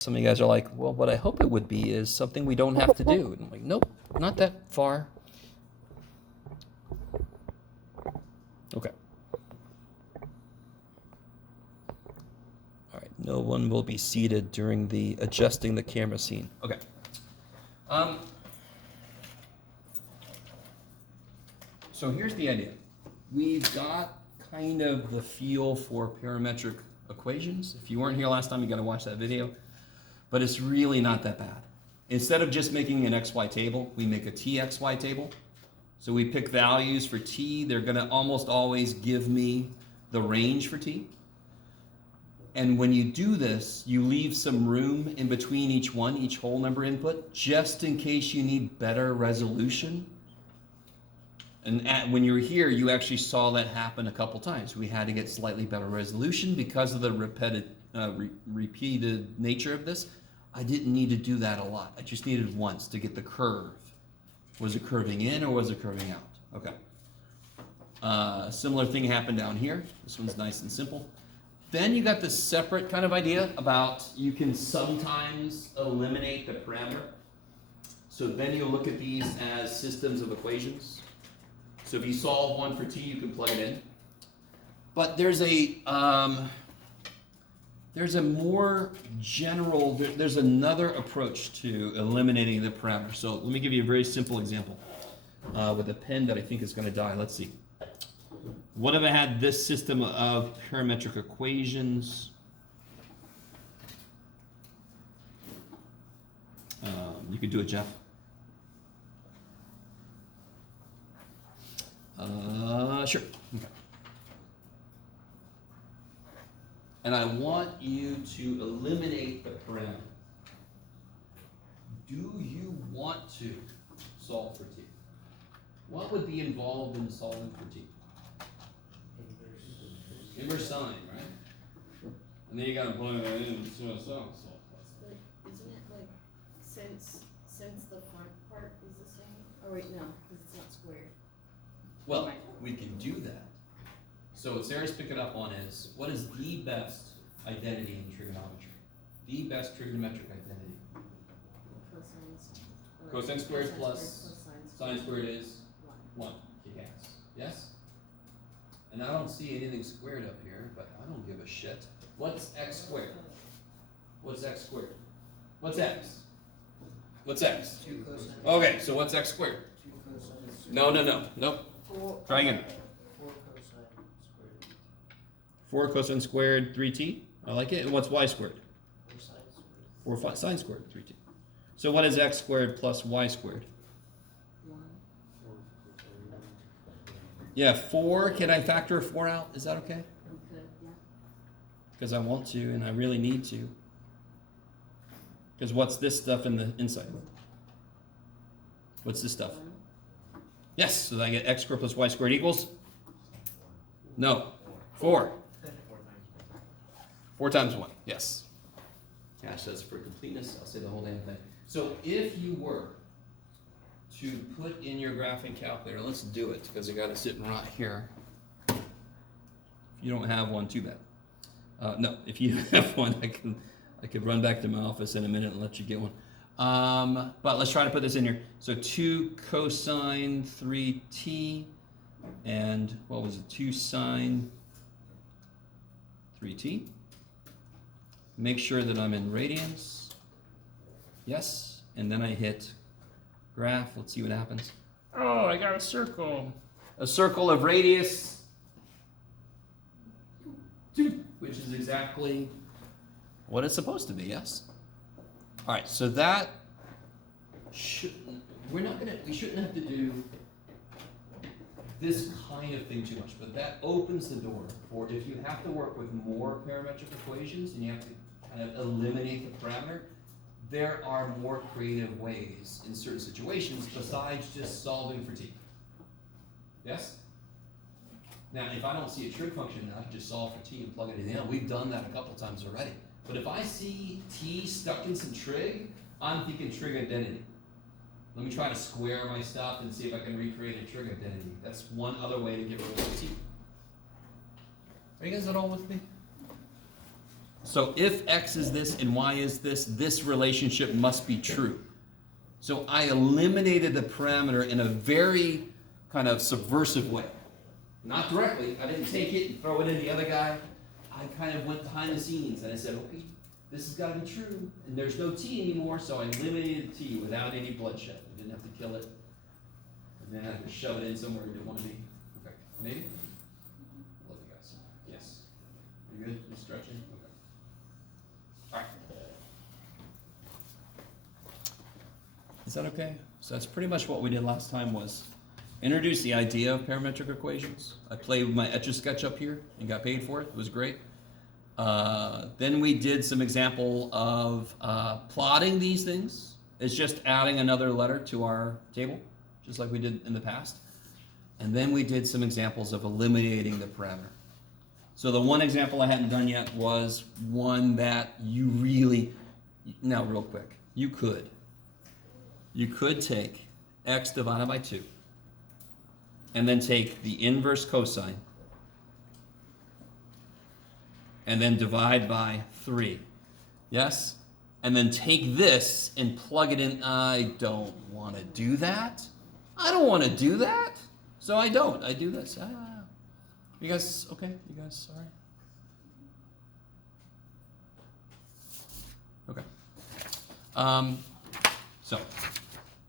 Some of you guys are like, well, what I hope it would be is something we don't have to do. And I'm like, nope, not that far. Okay. All right, no one will be seated during the adjusting the camera scene. Okay. So here's the idea. We've got kind of the feel for parametric equations. If you weren't here last time, you got to watch that video. But it's really not that bad. Instead of just making an XY table, we make a TXY table. So we pick values for T. They're going to almost always give me the range for T. And when you do this, you leave some room in between each one, each whole number input, just in case you need better resolution. And when you were here, you actually saw that happen a couple times. We had to get slightly better resolution because of the repeated nature of this. I didn't need to do that a lot. I just needed once to get the curve. Was it curving in or was it curving out? Okay. Similar thing happened down here. This one's nice and simple. Then you got this separate kind of idea about you can sometimes eliminate the parameter. So then you look at these as systems of equations. So if you solve one for T, you can plug it in. But there's a more general, there's another approach to eliminating the parameter. So let me give you a very simple example with a pen that I think is going to die. Let's see. What if I had this system of parametric equations? You could do it, Jeff. Sure. Okay. And I want you to eliminate the parameter. Do you want to solve for T? What would be involved in solving for T? Inverse sine, right? And then you gotta plug that in and so. But isn't it like since the front part is the same? Oh wait, no, because it's not squared. Well, we can do that. So what Sarah's picking up on is, what is the best identity in trigonometry? The best trigonometric identity. Cosine squared plus sine squared is 1. Yes. Yes? And I don't see anything squared up here, but I don't give a shit. What's x squared? What's x squared? What's x? What's x? Okay, so what's x squared? No. Nope. Try again. 4 cosine squared, 3t. I like it. And what's y squared? 4 sine squared, 3t. So what is x squared plus y squared? 1. Yeah, 4. Can I factor 4 out? Is that okay? You could, yeah. Because I want to and I really need to. Because what's this stuff in the inside? What's this stuff? 1. Yes, so I get x squared plus y squared equals? No. 4. 4 times 1, yes. Cash says for completeness, I'll say the whole damn thing. So if you were to put in your graphing calculator, let's do it, because I got it sitting right here. If you don't have one, too bad. No, if you have one, I could run back to my office in a minute and let you get one. But let's try to put this in here. So 2 cosine 3t, and what was it, 2 sine 3t. Make sure that I'm in radians. Yes, and then I hit graph. Let's see what happens. Oh, I got a circle. A circle of radius 2, which is exactly what it's supposed to be, yes? All right, so that we shouldn't have to do this kind of thing too much, but that opens the door for if you have to work with more parametric equations and you have to kind of eliminate the parameter, there are more creative ways in certain situations besides just solving for T. Yes? Now, if I don't see a trig function, I can just solve for T and plug it in. We've done that a couple times already. But if I see T stuck in some trig, I'm thinking trig identity. Let me try to square my stuff and see if I can recreate a trig identity. That's one other way to get rid of T. Are you guys at all with me? So if x is this and y is this relationship must be true. So I eliminated the parameter in a very kind of subversive way. Not directly, I didn't take it and throw it in the other guy. I kind of went behind the scenes and I said, okay, this has got to be true. And there's no t anymore, so I eliminated t without any bloodshed. I didn't have to kill it. And then I had to shove it in somewhere it didn't want to be. Okay, maybe? Love you guys. Yes. You good? You stretching? Okay. All right. Is that okay? So that's pretty much what we did last time was introduce the idea of parametric equations. I played with my Etch-a-Sketch up here and got paid for it. It was great. Then we did some example of plotting these things. It's just adding another letter to our table, just like we did in the past. And then we did some examples of eliminating the parameter. So the one example I hadn't done yet was one that you really, now real quick, you could take x divided by 2 and then take the inverse cosine and then divide by 3. Yes? And then take this and plug it in. I don't want to do that. I don't want to do that. So I don't. I do this. You guys okay? You guys all right? Okay. So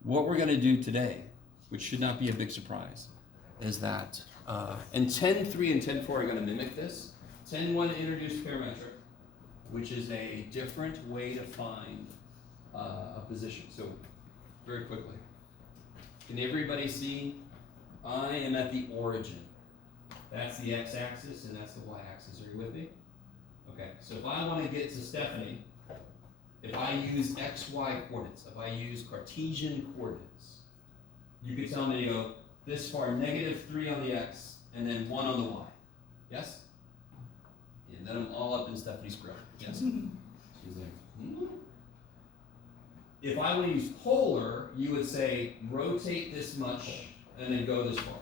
what we're going to do today, which should not be a big surprise, is that and 10.3 and 10.4 are going to mimic this. 10.1 introduced parametric, which is a different way to find a position. So very quickly, can everybody see? I am at the origin. That's the x-axis and that's the y-axis. Are you with me? Okay, so if I want to get to Stephanie, if I use xy coordinates, if I use Cartesian coordinates, you could tell me to go this far, -3 on the x, and then 1 on the y. Yes? And then I'm all up in Stephanie's grill. Yes? She's like, If I want to use polar, you would say rotate this much and then go this far.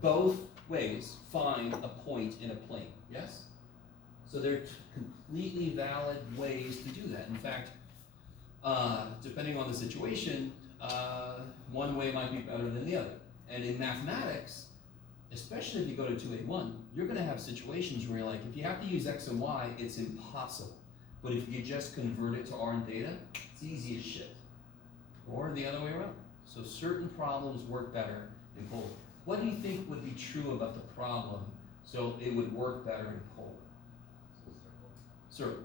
Both ways find a point in a plane. Yes? So they're completely valid ways to do that. In fact, depending on the situation, one way might be better than the other. And in mathematics, especially if you go to 2A1, you're going to have situations where you're like, if you have to use x and y, it's impossible. But if you just convert it to R and theta, it's easy as shit. Or the other way around. So certain problems work better in polar. What do you think would be true about the problem so it would work better in polar? Circle.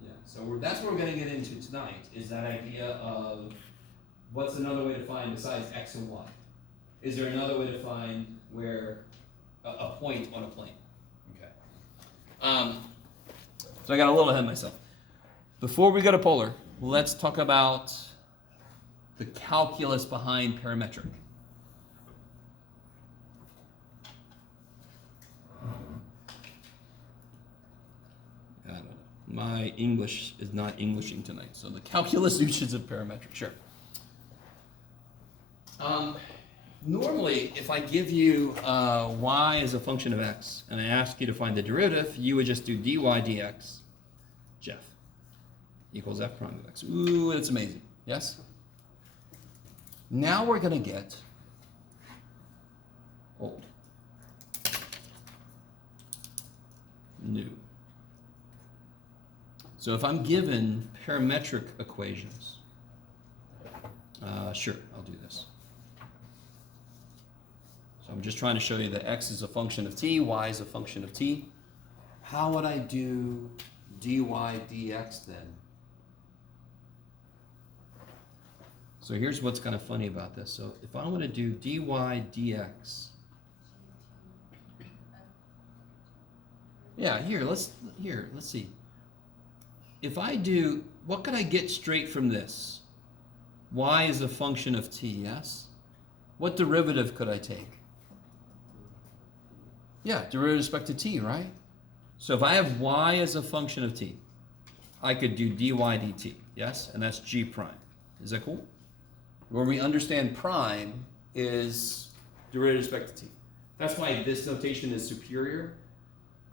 Yeah. So that's what we're going to get into tonight, is that idea of what's another way to find besides x and y? Is there another way to find where a point on a plane? Okay. So I got a little ahead of myself. Before we go to polar, let's talk about the calculus behind parametric. I don't know. My English is not Englishing tonight, so the calculus uses of parametric, sure. Normally, if I give you y as a function of x, and I ask you to find the derivative, you would just do dy dx, Jeff, equals f prime of x. Ooh, that's amazing. Yes? Now we're going to get old, new. So if I'm given parametric equations, sure, I'll do this. So I'm just trying to show you that x is a function of t, y is a function of t. How would I do dy dx then? So here's what's kind of funny about this. So if I want to do dy dx, yeah, let's see. If I do, what could I get straight from this? Y is a function of t, yes? What derivative could I take? Yeah, derivative with respect to t, right? So if I have y as a function of t, I could do dy dt, yes? And that's g prime. Is that cool? Where we understand prime is derivative with respect to t. That's why this notation is superior,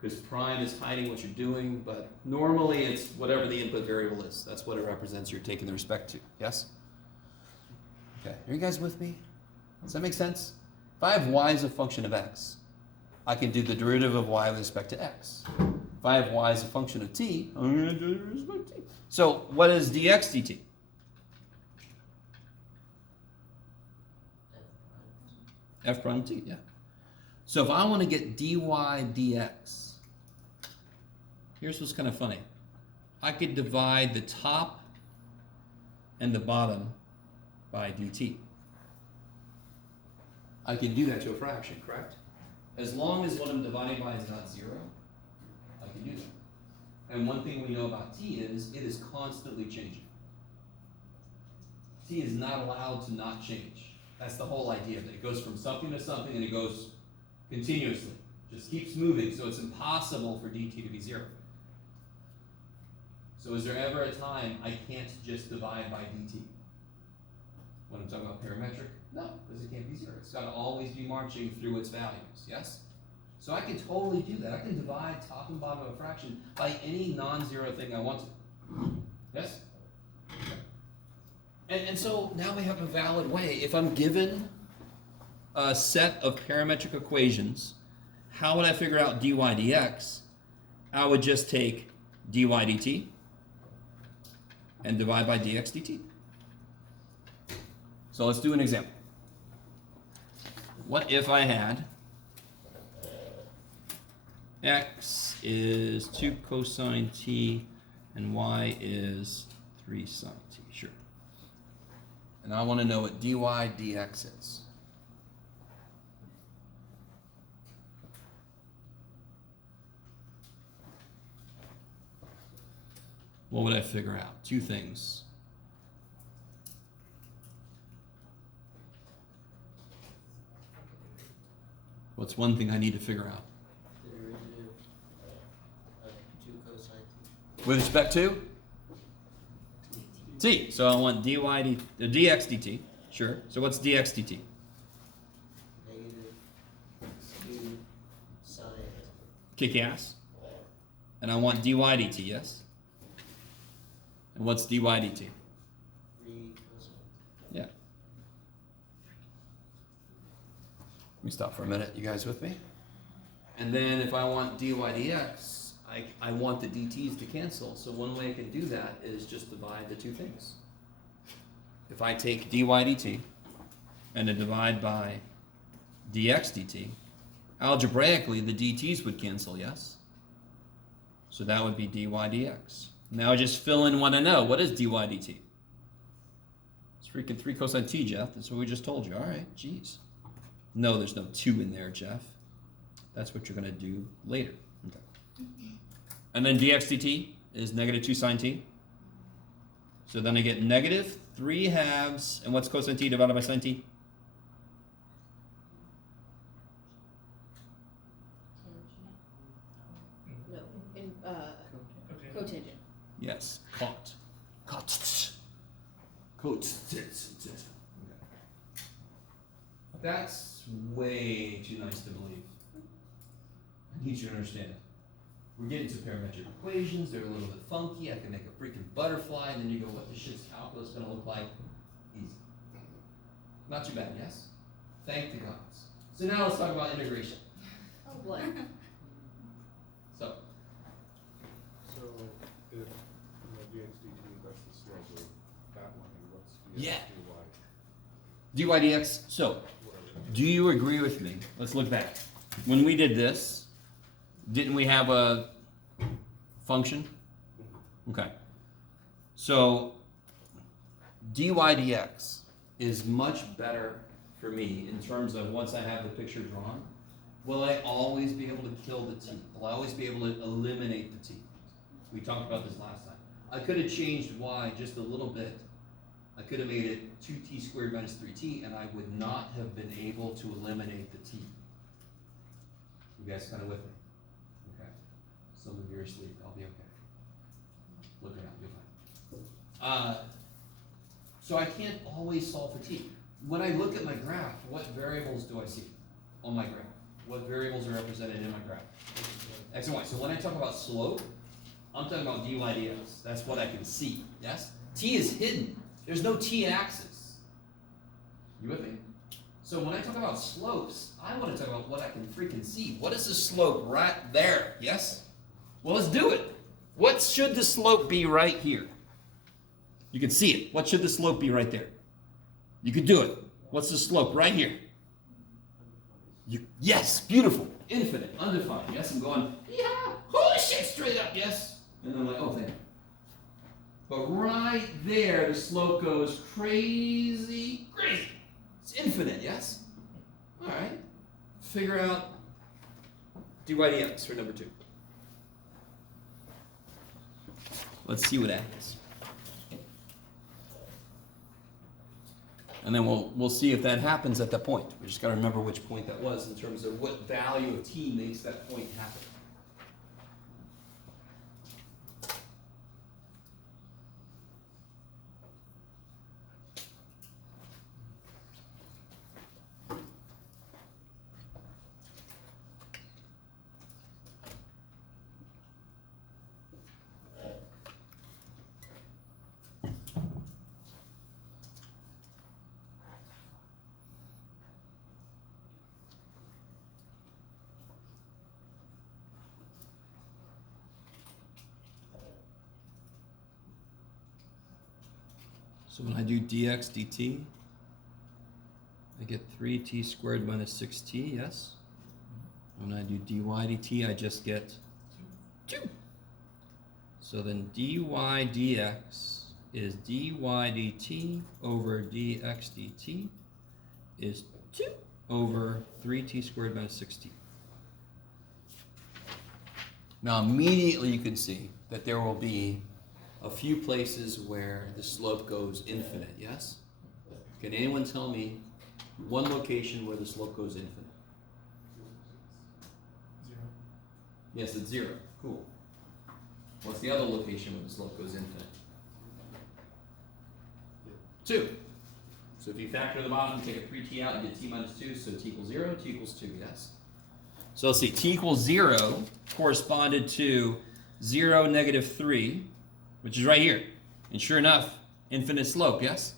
because prime is hiding what you're doing, but normally it's whatever the input variable is. That's what it represents you're taking the respect to. Yes? Okay, are you guys with me? Does that make sense? If I have y as a function of x, I can do the derivative of y with respect to x. If I have y as a function of t, I'm going to do it with respect to t. So what is dx dt? F prime t, yeah. So if I want to get dy dx, here's what's kind of funny. I could divide the top and the bottom by dt. I can do that to a fraction, correct? As long as what I'm dividing by is not 0, I can do that. And one thing we know about t is it is constantly changing. T is not allowed to not change. That's the whole idea, that it goes from something to something and it goes continuously. Just keeps moving, so it's impossible for dt to be 0. So is there ever a time I can't just divide by dt? When I'm talking about parametric? No, because it can't be 0. It's got to always be marching through its values, yes? So I can totally do that. I can divide top and bottom of a fraction by any non-zero thing I want to. Yes? And so now we have a valid way. If I'm given a set of parametric equations, how would I figure out dy dx? I would just take dy dt and divide by dx dt. So let's do an example. What if I had x is 2 cosine t and y is 3 sine t? Sure. And I want to know what dy dx is. What would I figure out? Two things. What's one thing I need to figure out? The derivative of 2 cosine t. With respect to? T. So I want dx dt. Sure. So what's dx dt? Negative 2 sine. Kick ass. And I want dy dt, yes? And what's dy dt? 3 cosine. Yeah. Let me stop for a minute. You guys with me? And then if I want dy dx, I want the dt's to cancel. So one way I can do that is just divide the two things. If I take dy dt and I divide by dx dt, algebraically the dt's would cancel, yes? So that would be dy dx. Now I just fill in what I know. What is dy dt? It's freaking 3 cosine t, Jeff. That's what we just told you. All right, geez. No, there's no 2 in there, Jeff. That's what you're going to do later. Okay. And then dx dt is negative 2 sine t. So then I get negative 3 halves, and what's cosine t divided by sine t? No, in, cotangent. Yes, cot. Cot. That's way too nice to believe. I need you to understand it. We're getting to parametric equations, they're a little bit funky, I can make a freaking butterfly, and then you go, what the shit's calculus gonna look like? Easy. Not too bad, yes? Thank the gods. So now let's talk about integration. Oh boy. So, So if dx dt, that's the slope of that one, and what's dx Yeah. dy? dy dx, so, do you agree with me? Let's look back. When we did this, didn't we have a function? Okay. So, dy dx is much better for me in terms of once I have the picture drawn. Will I always be able to kill the t? Will I always be able to eliminate the t? We talked about this last time. I could have changed y just a little bit. I could have made it 2t squared minus 3t, and I would not have been able to eliminate the t. You guys kind of with me? Okay. Some of you are asleep. I'll be okay. Look around. You'll find. So I can't always solve for t. When I look at my graph, what variables do I see on my graph? what variables are represented in my graph? X and Y. So when I talk about slope, I'm talking about dy dx. That's what I can see, yes? T is hidden. There's no t-axis. You with me? So when I talk about slopes, I want to talk about what I can freaking see. What is the slope right there, yes? Well, let's do it. What should the slope be right here? You can see it. What should the slope be right there? You could do it. What's the slope right here? Yes, beautiful. Infinite, undefined. Yes, I'm going, yeah, holy shit, straight up, yes. And then I'm like, oh, thank you. But right there, the slope goes crazy, crazy. It's infinite, yes? All right. Figure out dy dx for number 2. Let's see what happens. And then we'll see if that happens at that point. We just got to remember which point that was in terms of what value of t makes that point happen. So when I do dx dt, I get 3t squared minus 6t, yes? When I do dy dt, I just get 2. So then dy dx is dy dt over dx dt is 2 over 3t squared minus 6t. Now immediately you can see that there will be a few places where the slope goes infinite, yes? Can anyone tell me one location where the slope goes infinite? 0. Yes, it's 0. Cool. What's the other location where the slope goes infinite? 2. So if you factor the bottom, take a 3t out, you get t minus 2, so t equals 0, t equals 2, yes? So let's see, t equals 0 corresponded to 0, negative 3, which is right here. And sure enough, infinite slope, yes?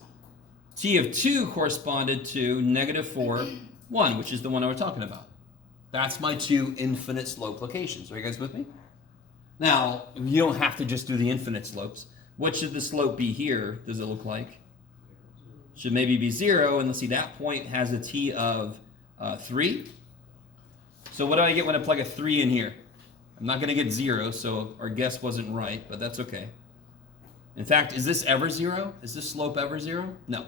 T of 2 corresponded to negative 4, 1, which is the one I was talking about. That's my 2 infinite slope locations. Are you guys with me? Now, you don't have to just do the infinite slopes. What should the slope be here, does it look like? Should maybe be 0, and let's see, that point has a t of 3. So what do I get when I plug a 3 in here? I'm not going to get 0, so our guess wasn't right, but that's okay. In fact, is this ever 0? Is this slope ever 0? No.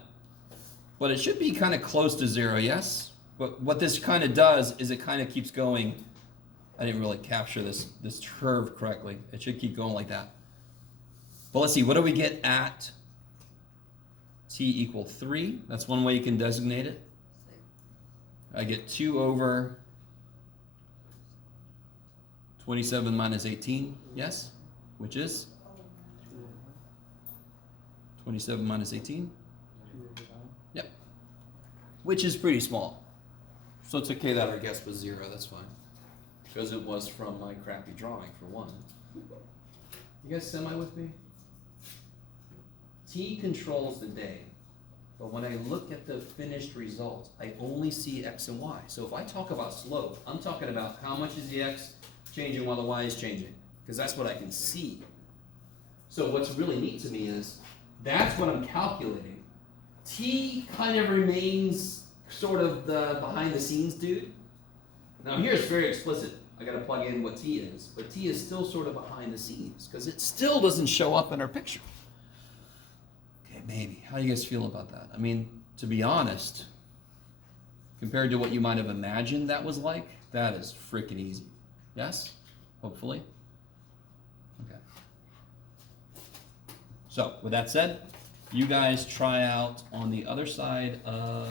But it should be kind of close to 0, yes? But what this kind of does is it kind of keeps going. I didn't really capture this curve correctly. It should keep going like that. But let's see, what do we get at t equal 3? That's one way you can designate it. I get 2 over 27 minus 18, yes? Which is? 27 minus 18? Yep. Which is pretty small. So it's okay that our guess was 0, that's fine. Because it was from my crappy drawing, for one. You guys semi with me? T controls the day. But when I look at the finished result, I only see x and y. So if I talk about slope, I'm talking about how much is the x changing while the y is changing. Because that's what I can see. So what's really neat to me is, that's what I'm calculating. T kind of remains sort of the behind the scenes dude. Now here it's very explicit. I gotta plug in what T is, but T is still sort of behind the scenes because it still doesn't show up in our picture. Okay, maybe. How do you guys feel about that? I mean, to be honest, compared to what you might have imagined that was like, that is freaking easy. Yes? Hopefully. Okay. So, with that said, you guys try out on the other side of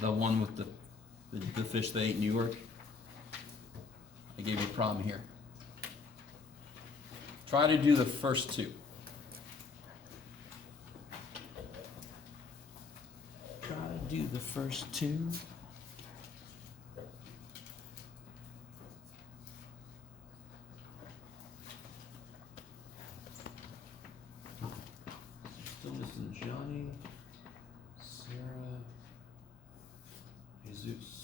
the one with the fish they ate in New York. I gave you a problem here. Try to do the first 2. Try to do the first 2. Jonas and Johnny, Sarah, Jesus.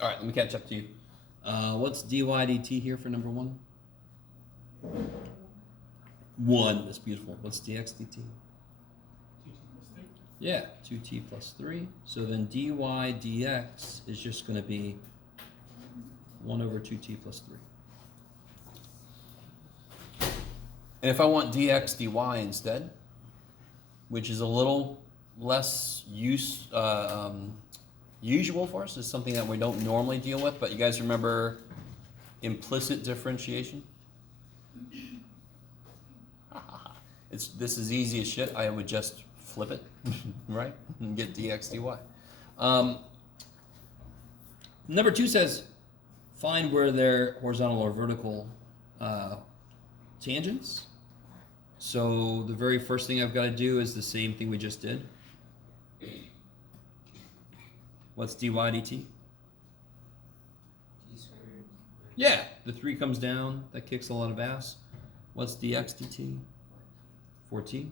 All right, let me catch up to you. What's dy dt here for number 1? 1, that's beautiful. What's dx dt? 2t plus 3. Yeah, 2t plus 3. So then dy dx is just going to be 1 over 2t plus 3. And if I want dx dy instead, which is a little less usual for us, is something that we don't normally deal with, but you guys remember implicit differentiation? This is easy as shit. I would just flip it, right? And get dx dy. Number 2 says, find where they're horizontal or vertical tangents. So the very first thing I've got to do is the same thing we just did. What's dy dt? T squared. Yeah, the 3 comes down. That kicks a lot of ass. What's dx dt? 4t.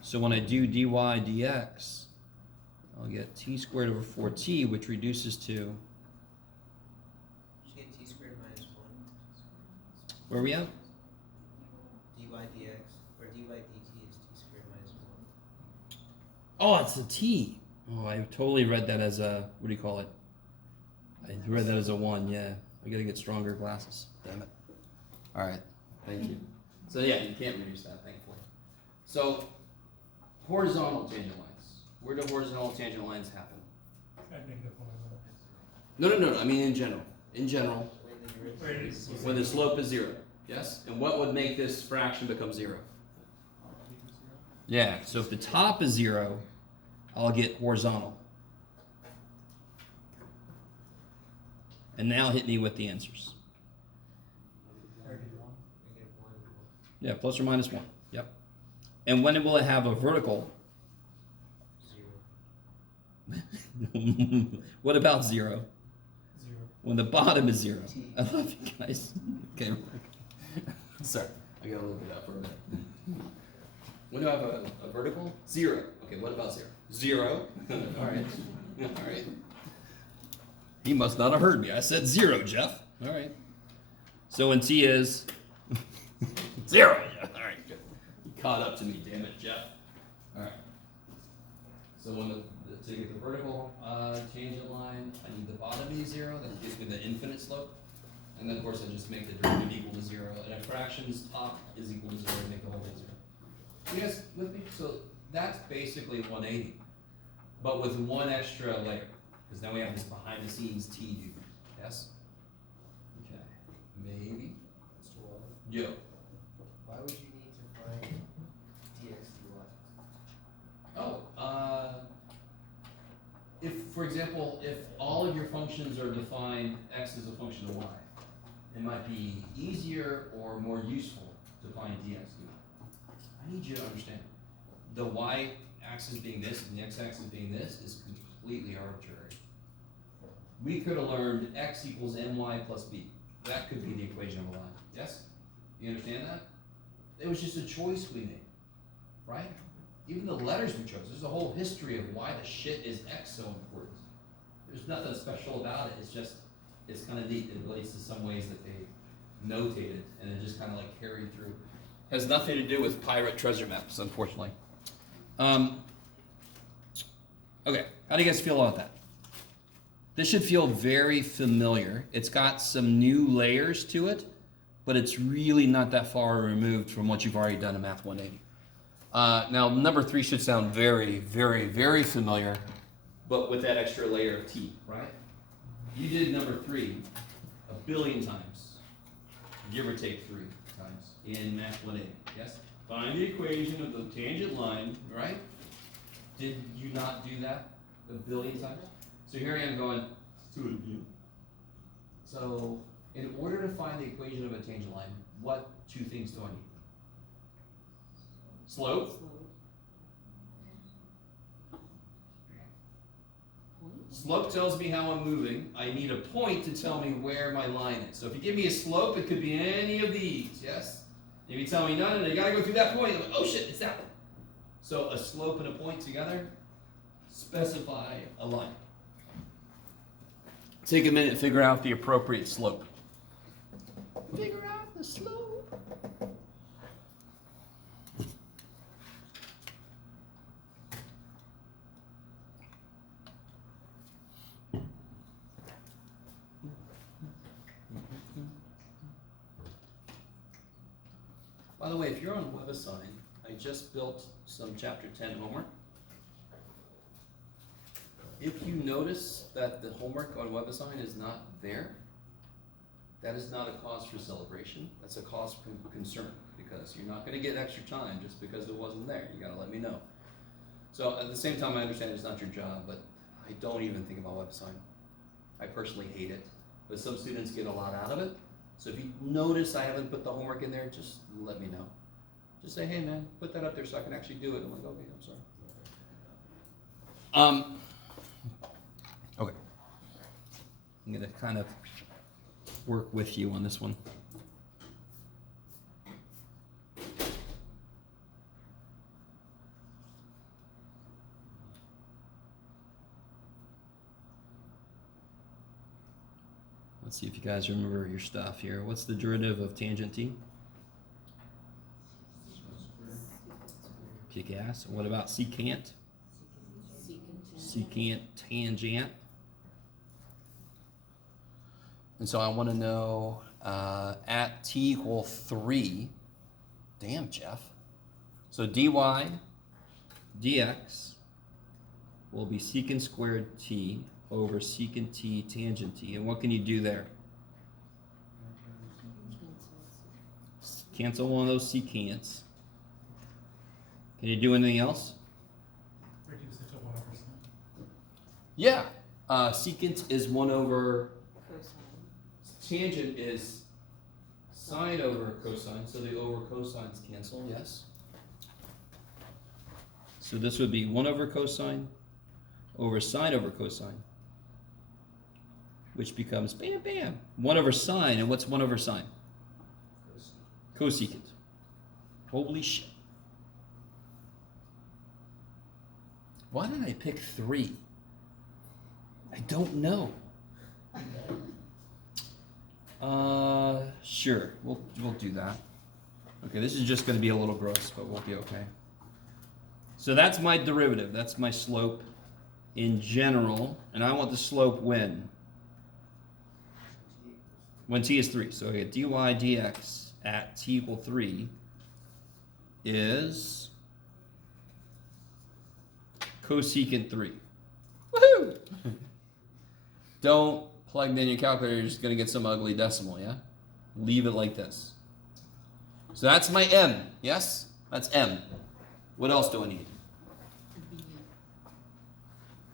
So when I do dy dx, I'll get t squared over 4t, which reduces to, Should get t squared minus 1. where are we at? dy dx, or dy dt is t squared minus 1. Oh, it's a t. Oh, I totally read that as a, what do you call it? I read that as a 1, yeah. I gotta get stronger glasses. Damn it. All right, thank you. So yeah, you can't reduce that, thankfully. So, horizontal tangent lines. Where do horizontal tangent lines happen? At -1 No, I mean in general. In general, Where it is. when the slope is 0, yes? And what would make this fraction become 0? Yeah, so if the top is 0, I'll get horizontal. And now hit me with the answers. Negative 1. Yeah, plus or minus 1. Yep. And when will it have a vertical? 0. What about 0? 0. When the bottom is 0. I love you guys. Okay. Sorry, I got a little bit out for a minute. When do I have a vertical? 0. Okay, what about 0? 0. All right. All right. He must not have heard me. I said 0, Jeff. All right. So when t is 0. Yeah. All right, good. You caught up to me, damn it, Jeff. All right. So when to get the vertical tangent line, I need the bottom to be 0. That gives me the infinite slope. And then, of course, I just make the derivative equal to 0. And if fractions top is equal to 0, I make the whole thing 0. You guys with me? So that's basically 180. But with one extra layer. Because now we have this behind the scenes T dude. Yes? Okay. Maybe. Mr. Waller, Yo. why would you need to find dx dy? Oh, if, for example, if all of your functions are defined x as a function of y, it might be easier or more useful to find dx dy. I need you to understand, the y-axis being this and the x-axis being this is completely arbitrary. We could have learned x equals my plus b. That could be the equation of a line. Yes? You understand that? It was just a choice we made, right? even the letters we chose, there's a whole history of why the shit is X so important. There's nothing special about it, it's kind of neat. It relates to some ways that they notated and it just kind of like carried through. Has nothing to do with pirate treasure maps, unfortunately. Okay, how do you guys feel about that? This should feel very familiar. It's got some new layers to it, but it's really not that far removed from what you've already done in Math 180. Now, number 3 should sound very, very, very familiar, but with that extra layer of T, right? You did number 3 a billion times, give or take 3 times in Math 180, yes? Find the equation of the tangent line, right? Did you not do that a billion times? So here I am going, let's do it again. So in order to find the equation of a tangent line, what 2 things do I need? Slope. Slope tells me how I'm moving. I need a point to tell me where my line is. So if you give me a slope, it could be any of these, yes? If you tell me no, you gotta go through that point, I'm like, oh shit, it's that one. So a slope and a point together specify a line. Take a minute to figure out the appropriate slope. Figure out the slope. By the way, if you're on WebAssign, I just built some Chapter 10 homework. If you notice that the homework on WebAssign is not there, that is not a cause for celebration. That's a cause for concern, because you're not going to get extra time just because it wasn't there. You got to let me know. So at the same time, I understand it's not your job, but I don't even think about WebAssign. I personally hate it, but some students get a lot out of it. So if you notice I haven't put the homework in there, just let me know. Just say, hey man, put that up there so I can actually do it. I'm like, okay, I'm sorry. Okay. I'm gonna kind of work with you on this one. Let's see if you guys remember your stuff here. What's the derivative of tangent t? Kick ass. And what about secant? Secant tangent. And so I want to know at t equal 3. Damn, Jeff. So dy dx will be secant squared t over secant t tangent t. And what can you do there? Cancel one of those secants. Can you do anything else? Reduce it to 1%. Yeah. Secant is 1 over tangent is sine over cosine, so the over cosines cancel, yes. So this would be 1 over cosine over sine over cosine, which becomes bam bam 1 over sine. And what's 1 over sine? Cosecant. Holy shit. Why did I pick 3? I don't know. Sure, we'll do that. Okay, this is just going to be a little gross, but we'll be okay. So that's my derivative. That's my slope in general, and I want the slope when t is 3. So I get dy dx at t equal 3 is cosecant 3. Woohoo! Don't plug it in your calculator, you're just going to get some ugly decimal, yeah? Leave it like this. So that's my m, yes? That's m. What else do I need?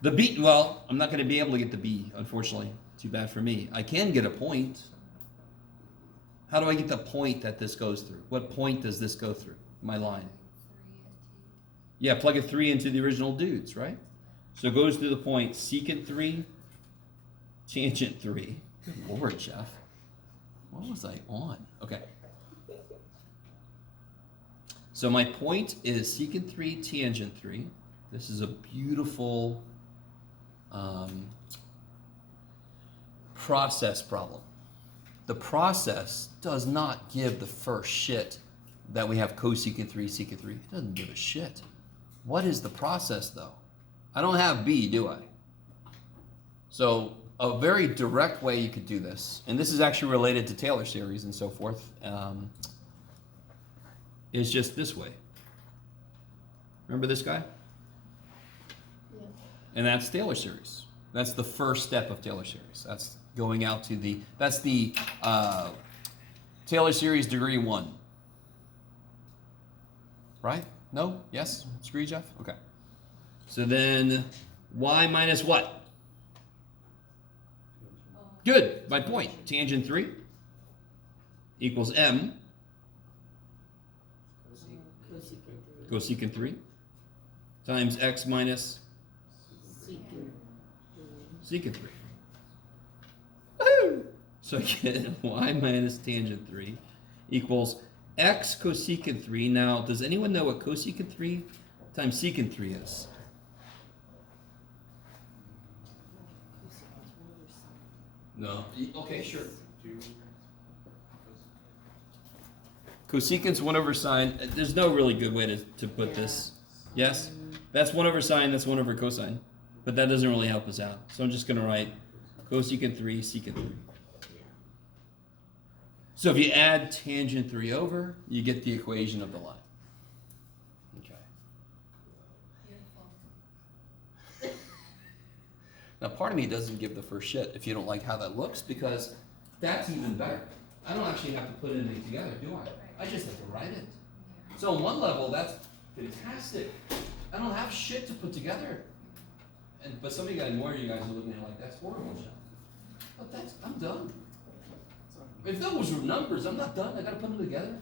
The b, well, I'm not going to be able to get the b, unfortunately. Too bad for me. I can get a point. How do I get the point that this goes through? What point does this go through? My line. Yeah, plug a 3 into the original dudes, right? So it goes through the point secant 3, tangent 3. Good Lord, Jeff. What was I on? Okay. So my point is secant 3, tangent 3. This is a beautiful process problem. The process does not give the first shit that we have cosecant 3, secant 3. It doesn't give a shit. What is the process, though? I don't have B, do I? So a very direct way you could do this, and this is actually related to Taylor series and so forth, is just this way. Remember this guy? Yeah. And that's Taylor series. That's the first step of Taylor series. That's going out to the, that's the Taylor series degree 1. Right? No? Yes? Screw you, Jeff? Okay. So then y minus what? Good. My point. Tangent 3 equals m cosecant 3 times x minus secant 3. Woohoo! So again, y minus tangent 3 equals x cosecant 3. Now, does anyone know what cosecant 3 times secant 3 is? No. Okay, sure. Cosecant's 1 over sine. There's no really good way to put this. Yes? That's 1 over sine, that's 1 over cosine. But that doesn't really help us out. So I'm just going to write cosecant 3, secant 3. So if you add tangent 3 over, you get the equation of the line. Okay. Now part of me doesn't give the first shit if you don't like how that looks, because that's even better. I don't actually have to put anything together, do I? I just have to write it. So on one level, that's fantastic. I don't have shit to put together. But some of you guys, more of you guys are looking at it like, that's horrible, Jeff. But I'm done. If those were numbers, I'm not done. I gotta put them together.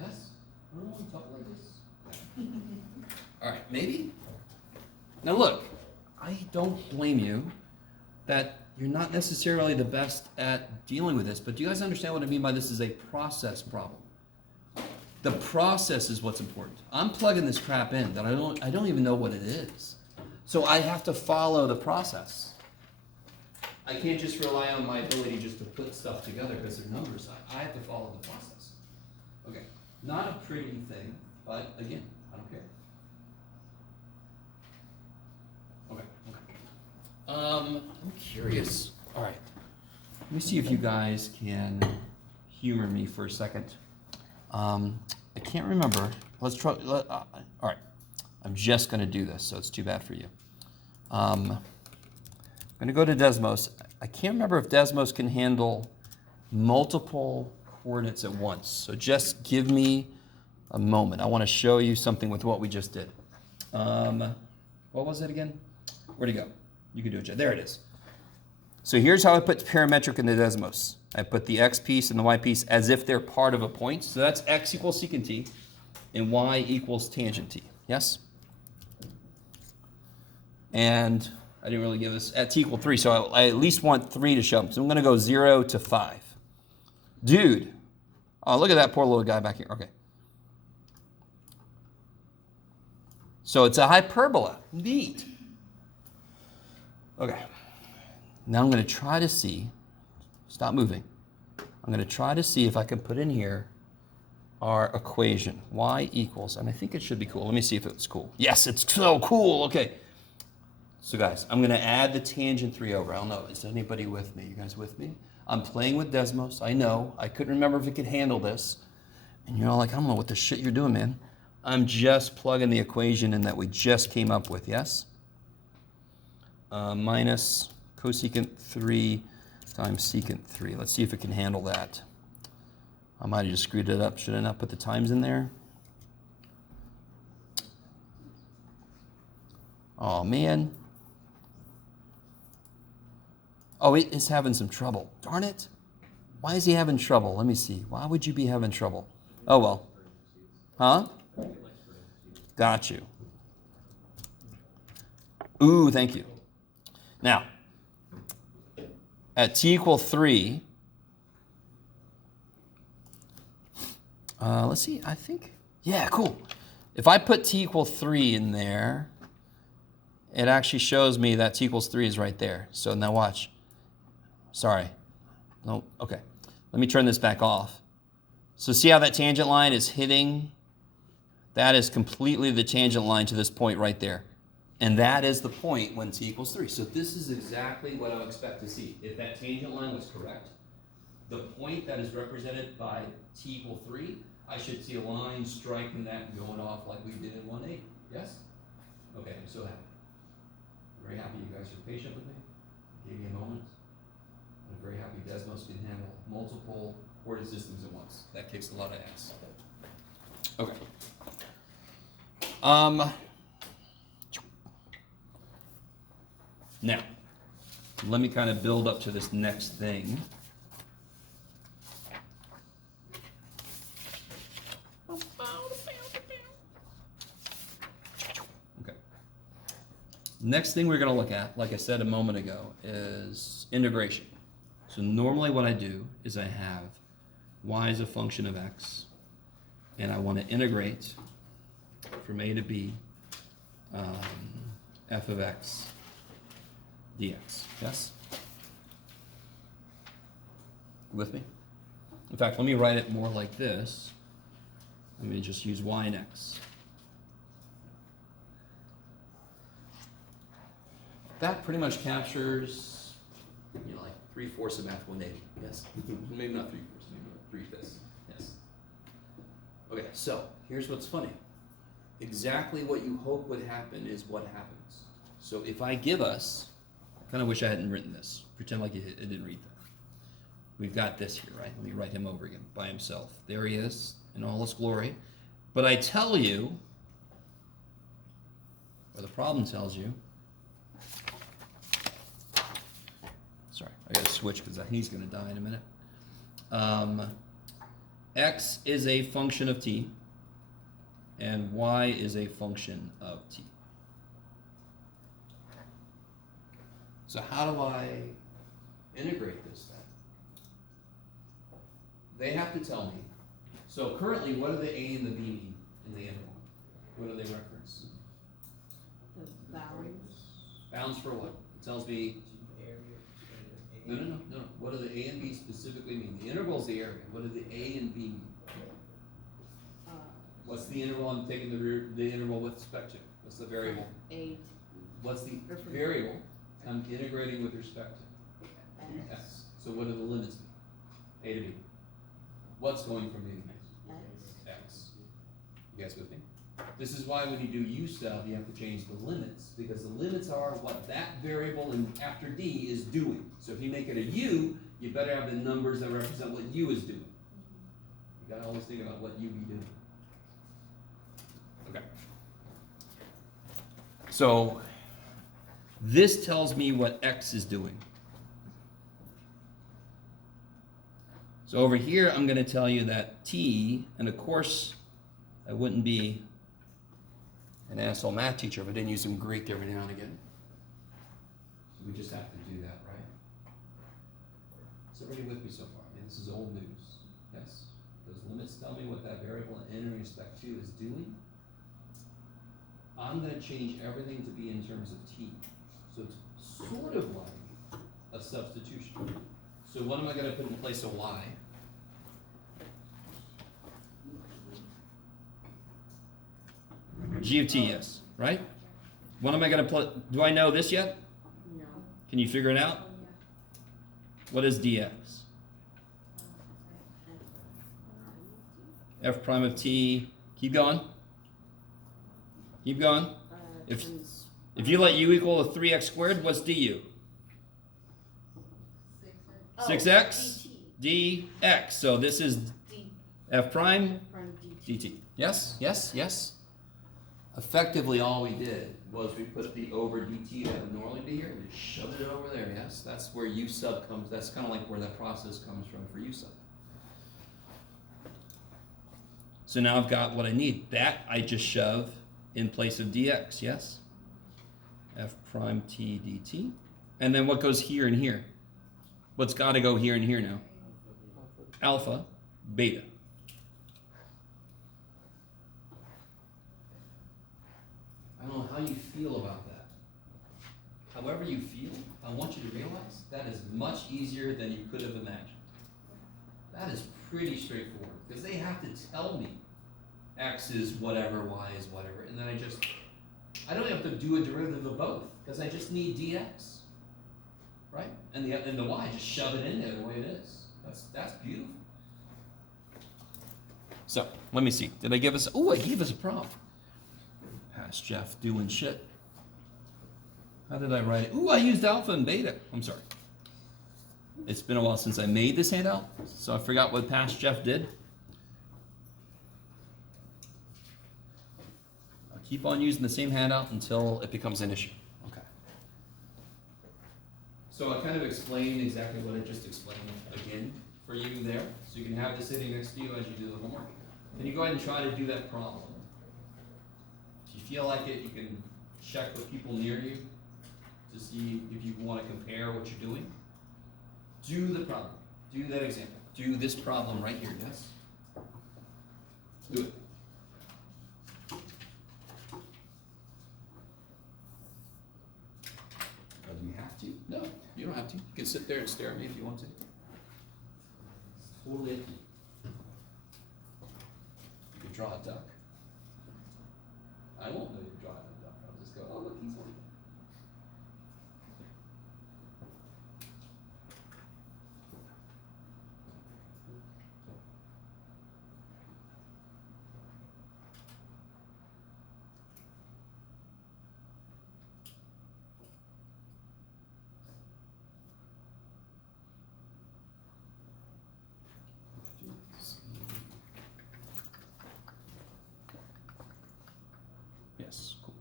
Yes? I don't want to talk like this. All right, maybe? Now look, I don't blame you that you're not necessarily the best at dealing with this, but do you guys understand what I mean by this is a process problem? The process is what's important. I'm plugging this crap in that I don't even know what it is. So I have to follow the process. I can't just rely on my ability just to put stuff together because they're numbers. I have to follow the process. Okay, not a pretty thing, but again, I don't care. Okay. I'm curious. All right. Let me see if you guys can humor me for a second. I can't remember. Let's try. All right. I'm just going to do this, so it's too bad for you. I'm going to go to Desmos. I can't remember if Desmos can handle multiple coordinates at once. So just give me a moment. I want to show you something with what we just did. What was it again? Where'd it go? You can do it, Jeff. There it is. So here's how I put parametric in the Desmos. I put the x piece and the y piece as if they're part of a point. So that's x equals secant t and y equals tangent t. Yes? And I didn't really give this at t equal 3, so I at least want 3 to show up. So I'm going to go 0 to 5. Dude. Oh, look at that poor little guy back here. Okay. So it's a hyperbola. Neat. Okay. Now I'm going to try to see. Stop moving. I'm going to try to see if I can put in here our equation. Y equals, and I think it should be cool. Let me see if it's cool. Yes, it's so cool. Okay. So guys, I'm going to add the tangent 3 over. I don't know. Is anybody with me? You guys with me? I'm playing with Desmos. I know. I couldn't remember if it could handle this. And you're all like, I don't know what the shit you're doing, man. I'm just plugging the equation in that we just came up with, yes? Minus cosecant 3 times secant 3. Let's see if it can handle that. I might have just screwed it up. Should I not put the times in there? Oh, man. Oh, it is having some trouble. Darn it. Why is he having trouble? Let me see. Why would you be having trouble? Oh, well. Huh? Got you. Ooh, thank you. Now, at t equal 3, let's see, I think, yeah, cool. If I put t equal 3 in there, it actually shows me that t equals 3 is right there. So now watch. Sorry. No, okay. Let me turn this back off. So see how that tangent line is hitting? That is completely the tangent line to this point right there. And that is the point when t equals 3. So this is exactly what I would expect to see. If that tangent line was correct, the point that is represented by t equal 3, I should see a line striking that and going off like we did in 1/8. Yes? Okay, I'm so happy. Very happy you guys are patient with me. Gave me a moment. I'm very happy Desmos can handle multiple coordinate systems at once. That kicks a lot of ass. Okay. Now, let me kind of build up to this next thing. Okay. Next thing we're going to look at, like I said a moment ago, is integration. So normally what I do is I have y as a function of x, and I want to integrate from a to b f of x dx. Yes? With me? In fact, let me write it more like this. Let me just use y and x. That pretty much captures, like 3/4 of math 180. Yes? Maybe not 3/4, maybe 3/5. Yes. Okay, so here's what's funny. Exactly what you hope would happen is what happens. So if I give us, I kind of wish I hadn't written this. Pretend like it didn't read that. We've got this here, right? Let me write him over again by himself. There he is in all his glory. But I tell you, or the problem tells you, sorry, I gotta switch because he's gonna die in a minute. X is a function of t, and y is a function of t. So how do I integrate this then? They have to tell me. So currently, what do the a and the b mean in the interval? What do they reference? The bounds. Bounds for what? It tells me. No. What do the a and b specifically mean? The interval is the area. What do the a and b mean? What's the interval I'm taking the interval with respect to? What's the variable? A. What's the variable I'm integrating with respect to? X. So what are the limits be? A to b. What's going from a to b? X. You guys with me? This is why when you do u sub, you have to change the limits, because the limits are what that variable in after d is doing. So if you make it a u, you better have the numbers that represent what u is doing. You gotta always think about what u be doing. Okay. So this tells me what x is doing. So over here, I'm going to tell you that t, and of course, I wouldn't be an asshole math teacher if I didn't use some Greek every now and again. So we just have to do that, right? Is everybody with me so far? I mean, this is old news. Yes? Those limits tell me what that variable in respect to is doing. I'm going to change everything to be in terms of t. So it's sort of like a substitution. So what am I going to put in place of y? G of t, yes, right? What am I going to put? Do I know this yet? No. Can you figure it out? What is dx? F prime of t. Keep going. Keep going. If you let u equal to 3x squared, what's du? 6x dx. So this is f prime dt. Yes, yes, yes. Effectively, all we did was we put the over dt that would normally be here, we shoved it over there. Yes, that's where u sub comes. That's kind of like where that process comes from for u sub. So now I've got what I need. That I just shove in place of dx. Yes. F prime t dt. And then what goes here and here? What's got to go here and here now? Alpha, beta. I don't know how you feel about that. However you feel, I want you to realize that is much easier than you could have imagined. That is pretty straightforward, because they have to tell me X is whatever, Y is whatever, and then I don't have to do a derivative of both, because I just need dx, right? And the Y, just shove it in there the way it is. That's beautiful. So, let me see. Did I give us, I gave us a prompt. Past Jeff doing shit. How did I write it? I used alpha and beta. I'm sorry. It's been a while since I made this handout, so I forgot what past Jeff did. I'll keep on using the same handout until it becomes an issue. Okay. So I kind of explained exactly what I just explained again for you there, so you can have this sitting next to you as you do the homework. Then you go ahead and try to do that problem. If you feel like it, you can check with people near you to see if you want to compare what you're doing. Do the problem. Do that example. Do this problem right here, yes? Do it. Do you have to? No, you don't have to. You can sit there and stare at me if you want to. It's totally up to you. You can draw a duck. I won't know you're drawing a duck. I'll just go, oh, look, he's one. Yes, cool.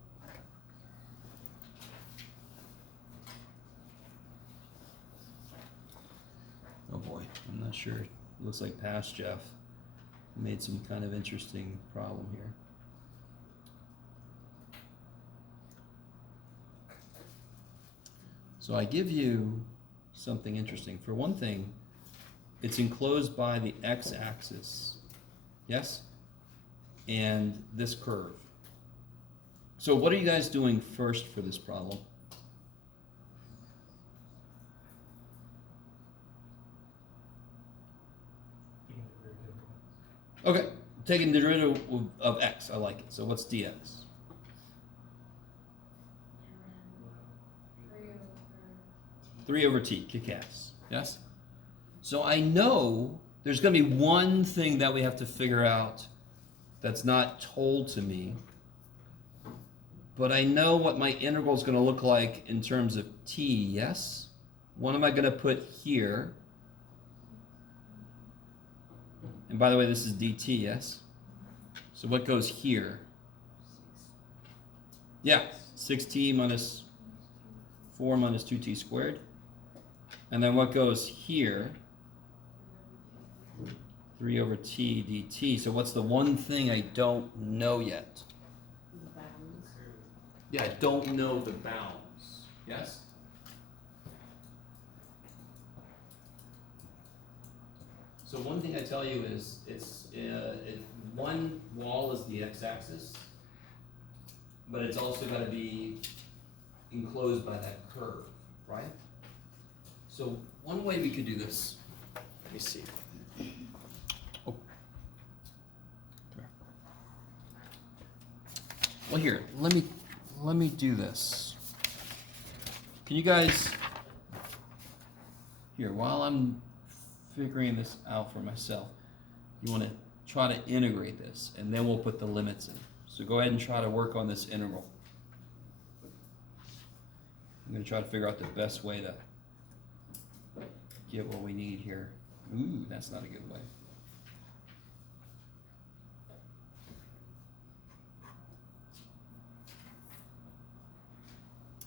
Oh boy, I'm not sure. Looks like past Jeff made some kind of interesting problem here. So I give you something interesting. For one thing, it's enclosed by the x-axis, yes? And this curve. So what are you guys doing first for this problem? Okay, taking the derivative of x, I like it. So what's dx? 3 over t, kick ass, yes? So I know there's gonna be one thing that we have to figure out that's not told to me, but I know what my integral is gonna look like in terms of t, yes? What am I gonna put here? And by the way, this is dt, yes? So what goes here? Yeah, 6t minus 4 minus 2t squared. And then what goes here? 3 over t dt. So what's the one thing I don't know yet? The bounds. Yeah, I don't know the bounds. Yes? So one thing I tell you is, one wall is the x-axis, but it's also got to be enclosed by that curve, right? So one way we could do this, let me see. Oh. Come here. Well, here, let me do this. Can you guys, here, while I'm figuring this out for myself, you want to try to integrate this, and then we'll put the limits in. So go ahead and try to work on this integral. I'm going to try to figure out the best way to get what we need here. Ooh, that's not a good way.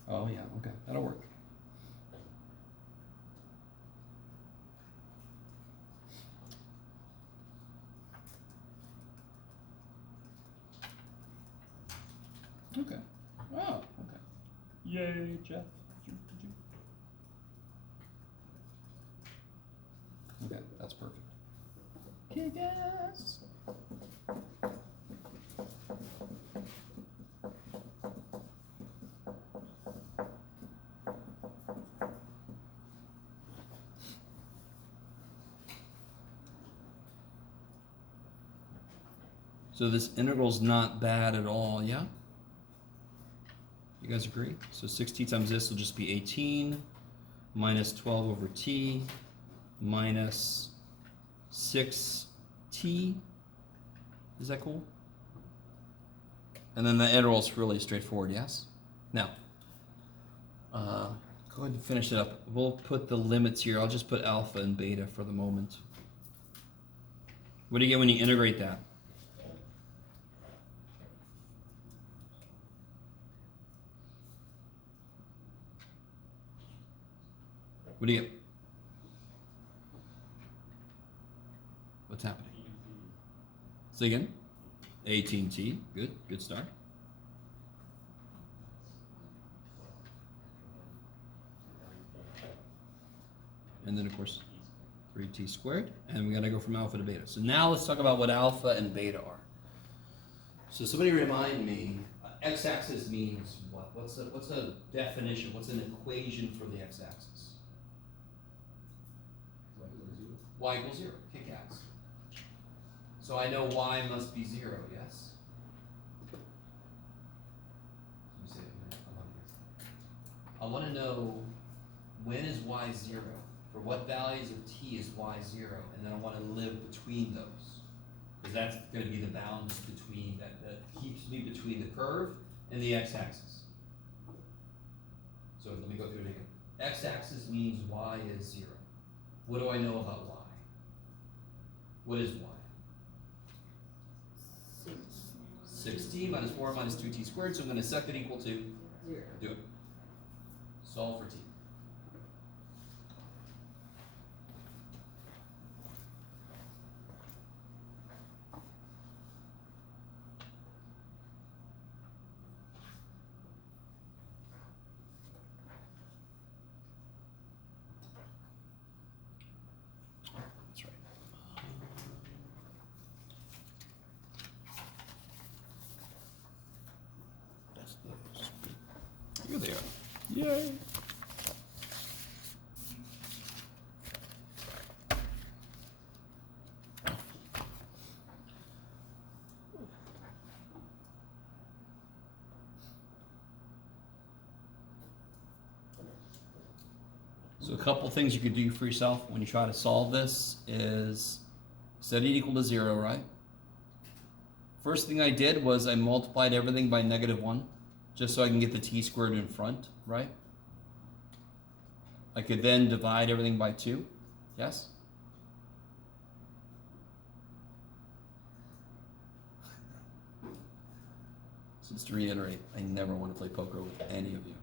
Oh yeah, okay, that'll work. Okay. Oh, okay. Yay, Jeff. Okay, that's perfect. Kick ass. So this integral's not bad at all, yeah? You guys agree? So 6t times this will just be 18 minus 12 over t minus 6t. Is that cool? And then the integral's really straightforward, yes? Now, go ahead and finish it up. We'll put the limits here. I'll just put alpha and beta for the moment. What do you get when you integrate that? What do you get? What's happening? Say again? 18t. Good. Good start. And then, of course, 3t squared. And we got to go from alpha to beta. So now let's talk about what alpha and beta are. So somebody remind me, x-axis means what? What's a definition? What's an equation for the x-axis? Y equals 0. Kick ass. So I know y must be 0, yes? I want to know when is y 0? For what values of t is y 0? And then I want to live between those. Because that's going to be the bounds between, that keeps me between the curve and the x-axis. So let me go through it again. X-axis means y is 0. What do I know about y? What is y? 6t minus 4 minus 2t squared, so I'm going to set that equal to 0. do it. Solve for t. That's right. That's those. Here they are. Yay! So a couple things you could do for yourself when you try to solve this is set it equal to 0, right? First thing I did was I multiplied everything by -1, just so I can get the t squared in front, right? I could then divide everything by 2, yes? So just to reiterate, I never want to play poker with any of you.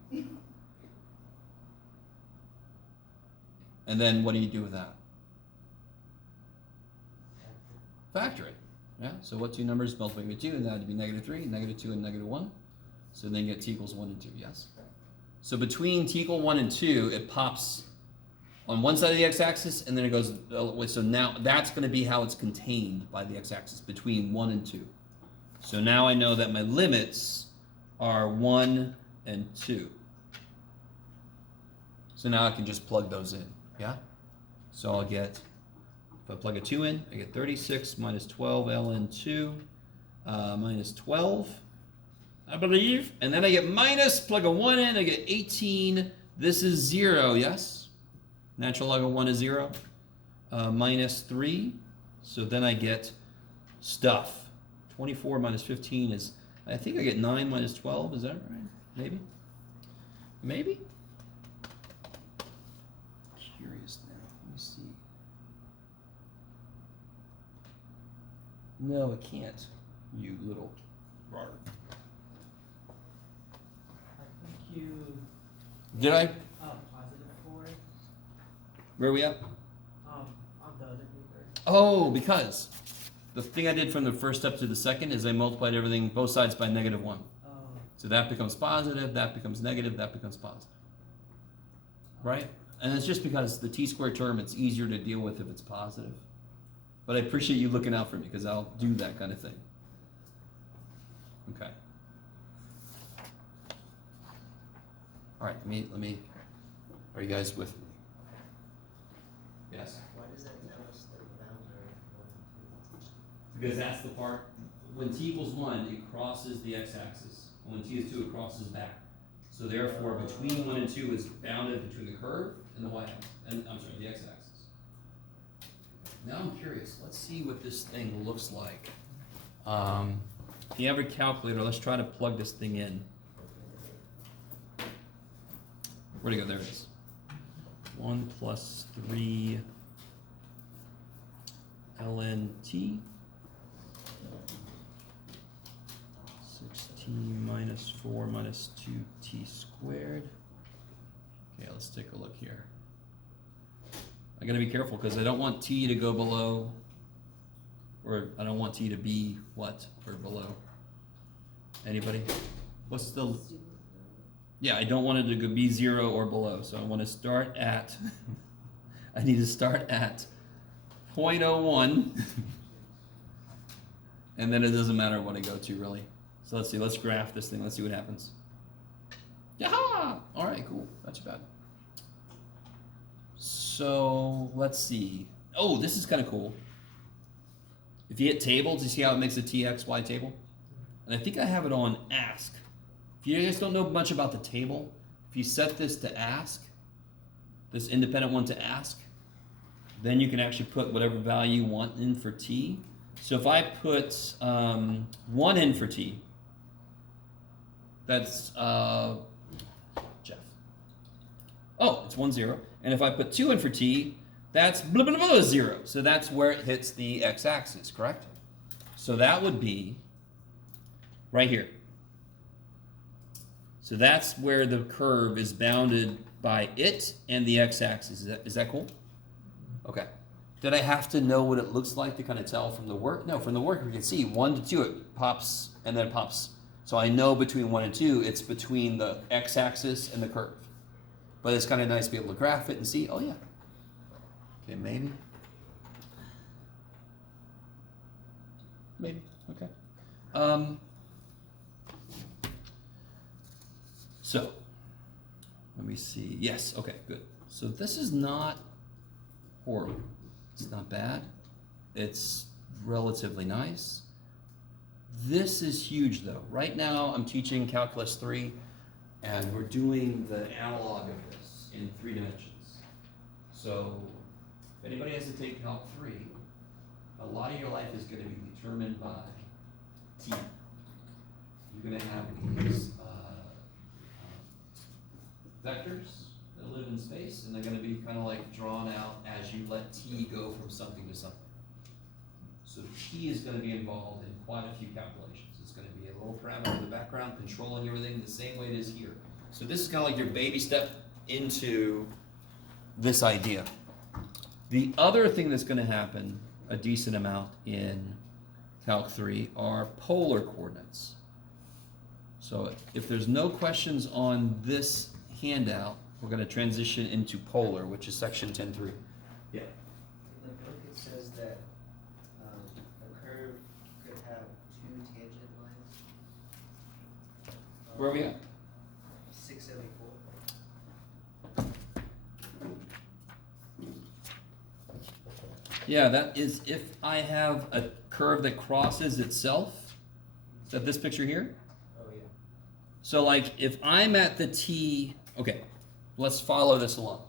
And then what do you do with that? Factor it. Yeah, so what two numbers multiply by 2? And that would be -3, -2, and -1. So then you get t equals 1 and 2, yes? So between t equal 1 and 2, it pops on one side of the x-axis, and then it goes, so now that's going to be how it's contained by the x-axis, between 1 and 2. So now I know that my limits are 1 and 2. So now I can just plug those in, yeah? So I'll get, if I plug a 2 in, I get 36 minus 12 ln 2 minus 12, I believe. And then I get minus, plug a 1 in, I get 18. This is 0, yes? Natural log of 1 is 0. Minus 3. So then I get stuff. 24 minus 15 is, I think I get 9 minus 12. Is that right? Maybe? Maybe? Curious now. Let me see. No, it can't. You little rar. I think you Did I? +4 Where are we at? on the other paper. Oh, because the thing I did from the first step to the second is I multiplied everything, both sides by -1. Oh, So that becomes positive, that becomes negative, that becomes positive. Right? And it's just because the t squared term, it's easier to deal with if it's positive. But I appreciate you looking out for me because I'll do that kind of thing. Okay. All right, let me, are you guys with me? Yes? Why does that tell us that the bounds are 1 and 2? Because that's the part, when t equals 1, it crosses the x-axis. And when t is 2, it crosses back. So therefore, between 1 and 2 is bounded between the curve and the y-axis, and I'm sorry, the x-axis. Now I'm curious. Let's see what this thing looks like. If you have a calculator, let's try to plug this thing in. Where'd it go? There it is. 1 plus 3 ln t. 6t minus 4 minus 2t squared. Okay, let's take a look here. I gotta be careful because I don't want t to go below, or I don't want t to be what, or below. Anybody? What's the, yeah, I don't want it to be 0 or below, so I want to start at, I need to start at 0.01, and then it doesn't matter what I go to really. So let's see, let's graph this thing, let's see what happens. Yaha! All right, cool, not too bad. So let's see. Oh, this is kind of cool. If you hit table, do you see how it makes a TXY table? And I think I have it on ask. If you guys don't know much about the table, if you set this to ask, this independent one to ask, then you can actually put whatever value you want in for t. So if I put 1 in for t, that's Jeff. Oh, it's 1, 0. And if I put 2 in for t, that's blah, blah, blah, 0. So that's where it hits the x-axis, correct? So that would be right here. So that's where the curve is bounded by it and the x-axis. Is that cool? Okay. Did I have to know what it looks like to kind of tell from the work? No, from the work we can see 1 to 2 it pops and then it pops. So I know between 1 and 2 it's between the x-axis and the curve. But it's kind of nice to be able to graph it and see, oh yeah. Okay, maybe. Maybe, okay. So, let me see. Yes, okay, good. So this is not horrible. It's not bad. It's relatively nice. This is huge though. Right now I'm teaching Calculus 3 and we're doing the analog of this in 3 dimensions. So if anybody has to take Calc 3, a lot of your life is going to be determined by t. You're going to have these vectors that live in space, and they're going to be kind of like drawn out as you let t go from something to something. So t is going to be involved in quite a few calculations. It's going to be a little parameter in the background controlling everything the same way it is here. So this is kind of like your baby step into this idea. The other thing that's going to happen a decent amount in Calc 3 are polar coordinates. So if there's no questions on this handout, we're going to transition into polar, which is section 10.3. Yeah. In the book it says that a curve could have 2 tangent lines. Where are we at? 674. Yeah, that is if I have a curve that crosses itself. Is that this picture here? Oh yeah. So like if I'm at the t, okay, let's follow this along.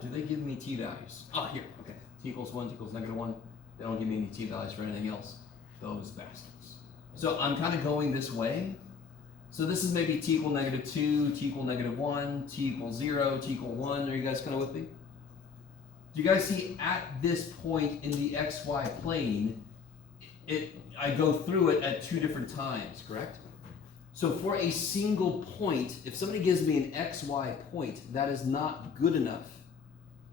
Do they give me t values? Ah, here, okay. T equals 1, t equals -1. They don't give me any t values for anything else. Those bastards. So I'm kind of going this way. So this is maybe t equal -2, t equal -1, t equals 0, t equal 1. Are you guys kind of with me? Do you guys see at this point in the xy plane, I go through it at 2 different times, correct? So for a single point, if somebody gives me an xy point, that is not good enough.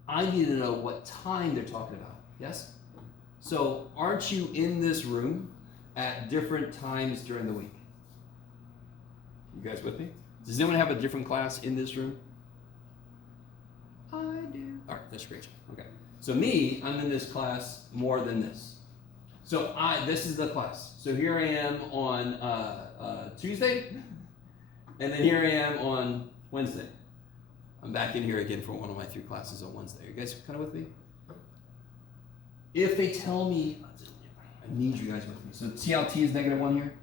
I need to know what time they're talking about, yes? So aren't you in this room at different times during the week? You guys with me? Does anyone have a different class in this room? I do. All right, that's great. Okay. So me, I'm in this class more than this. So this is the class. So here I am on Tuesday, and then here I am on Wednesday. I'm back in here again for one of my 3 classes on Wednesday. Are you guys kind of with me? If they tell me, I I need you guys with me. So see how t is -1 here?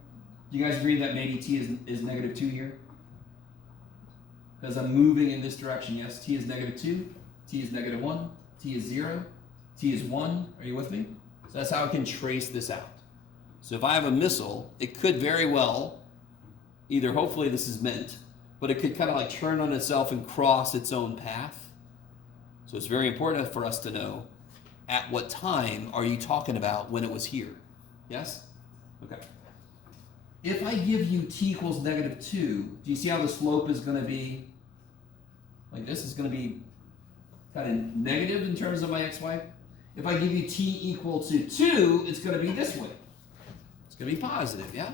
Do you guys agree that maybe t is -2 here? Because I'm moving in this direction, yes? T is -2, t is -1, t is 0, t is 1. Are you with me? So that's how I can trace this out. So if I have a missile, it could very well, either hopefully this is meant, but it could kind of like turn on itself and cross its own path. So it's very important for us to know at what time are you talking about when it was here. Yes? Okay. If I give you t equals -2, do you see how the slope is going to be like this? Is going to be kind of negative in terms of my xy. If I give you t equal to 2, it's going to be this way. It's going to be positive, yeah?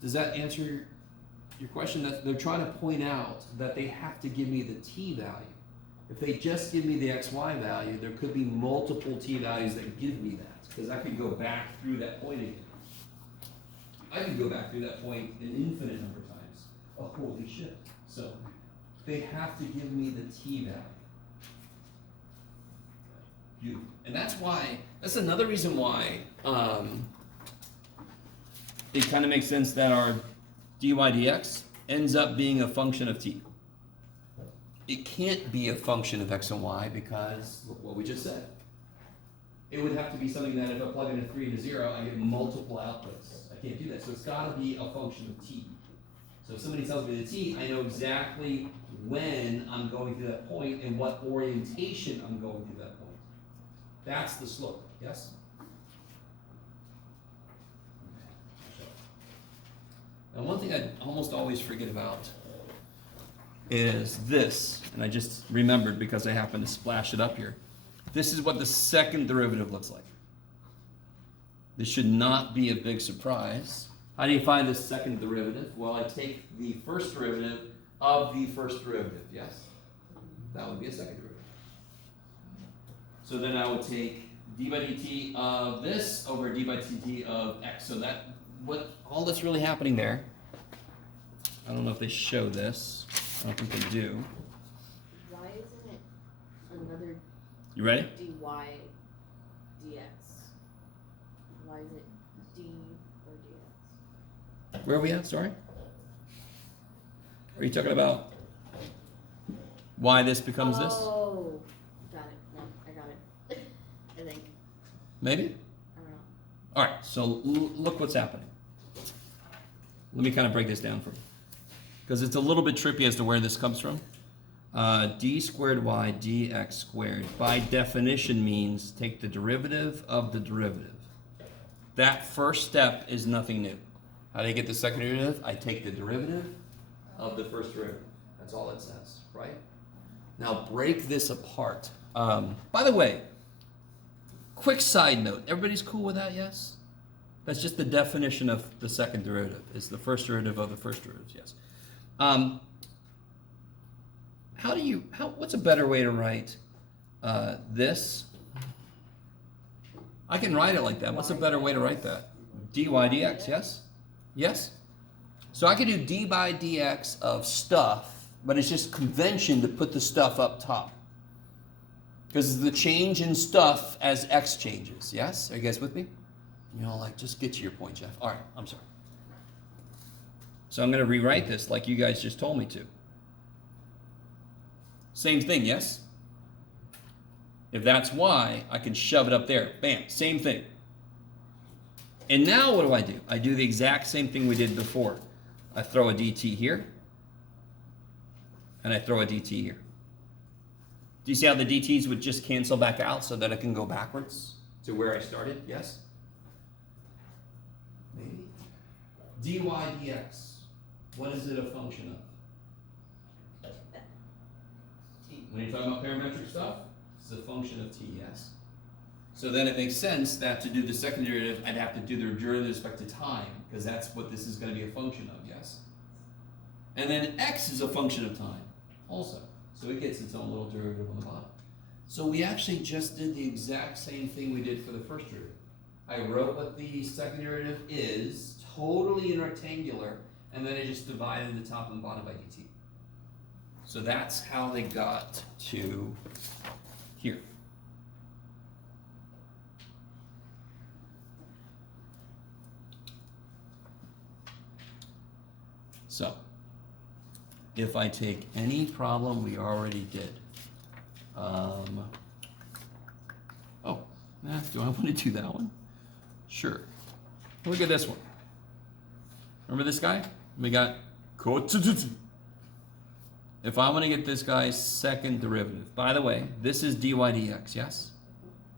Does that answer your question? That they're trying to point out that they have to give me the t value. If they just give me the xy value, there could be multiple t values that give me that, because I could go back through that point again. I could go back through that point an infinite number of times. Oh, holy shit. So they have to give me the t value. And that's another reason why it kind of makes sense that our dy dx ends up being a function of t. It can't be a function of x and y because look what we just said. It would have to be something that if I plug in a 3 and a 0, I get multiple outputs. I can't do that. So it's got to be a function of t. So if somebody tells me the t, I know exactly when I'm going through that point and what orientation I'm going through that point. That's the slope, yes? Now one thing I almost always forget about is this, and I just remembered because I happened to splash it up here. This is what the second derivative looks like. This should not be a big surprise. How do you find the second derivative? Well, I take the first derivative of the first derivative, yes? That would be a second derivative. So then I would take d by dt of this over d by dt of x. So that, all that's really happening there, I don't know if they show this. I don't think they do. Why isn't it another You ready? dy dx? Why is it d or dx? Where are we at? Sorry? Are you talking about why this becomes this? Oh, got it. No, I got it. I think. Maybe? I don't know. All right, so look what's happening. Let me kind of break this down for you. Because it's a little bit trippy as to where this comes from. D squared y dx squared by definition means take the derivative of the derivative. That first step is nothing new. How do you get the second derivative? I take the derivative of the first derivative. That's all it says, right? Now break this apart. By the way, quick side note. Everybody's cool with that, yes? That's just the definition of the second derivative. It's the first derivative of the first derivative, yes. What's a better way to write this? I can write it like that. What's a better way to write that? dy dx, yes? Yes? So I could do d by dx of stuff, but it's just convention to put the stuff up top. Because it's the change in stuff as x changes, yes? Are you guys with me? You know, like, just get to your point, Jeff. All right, I'm sorry. So I'm going to rewrite this like you guys just told me to. Same thing, yes? If that's y, I can shove it up there. Bam, same thing. And now what do? I do the exact same thing we did before. I throw a dt here, and I throw a dt here. Do you see how the dt's would just cancel back out so that I can go backwards to where I started? Yes? Maybe. dy dx. What is it a function of? T. When you're talking about parametric stuff, it's a function of t, yes? So then it makes sense that to do the second derivative, I'd have to do the derivative with respect to time, because that's what this is going to be a function of, yes? And then x is a function of time, also. So it gets its own little derivative on the bottom. So we actually just did the exact same thing we did for the first derivative. I wrote what the second derivative is, totally in rectangular, and then I just divided the top and bottom by dt. So that's how they got to here. So, if I take any problem we already did, oh, do I want to do that one? Sure. Look at this one. Remember this guy? We got if I want to get this guy's second derivative, by the way, this is dy dx, yes?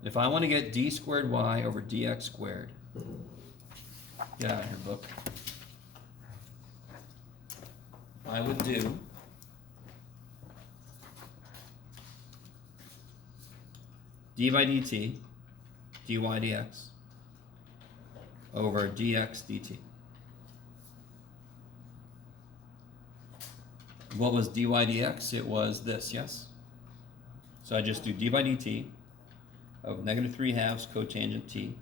If I want to get d squared y over dx squared, get out of here, book. I would do d by dt, dy dx, over dx dt. What was dy dx? It was this, yes? So I just do d by dt of negative 3/2 cotangent t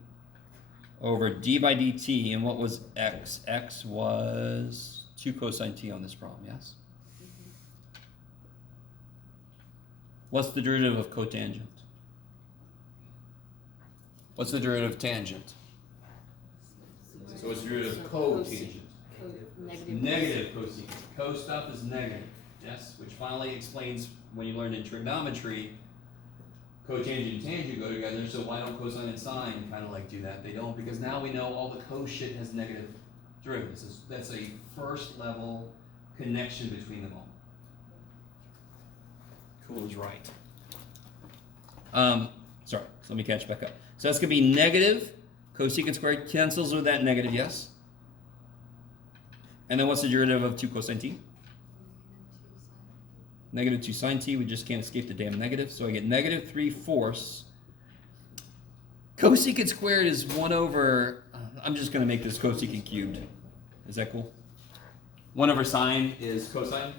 over d by dt, and what was x? X was 2 cosine t on this problem, yes? What's the derivative of cotangent? What's the derivative of tangent? So what's the derivative of cotangent? Negative cosecant. Co stuff is negative, yes? Which finally explains when you learned in trigonometry, cotangent and tangent go together, so why don't cosine and sine kind of like do that? They don't, because now we know all the co shit has negative derivatives. That's a first level connection between them all. Cool is right. Sorry, so let me catch back up. So that's gonna be negative, cosecant squared cancels with that negative, yes? And then what's the derivative of 2 cosine t? Negative 2 sine t, we just can't escape the damn negative, so I get negative 3/4. Cosecant squared is 1 over, I'm just going to make this cosecant cubed. Is that cool? 1 over sine is cosine,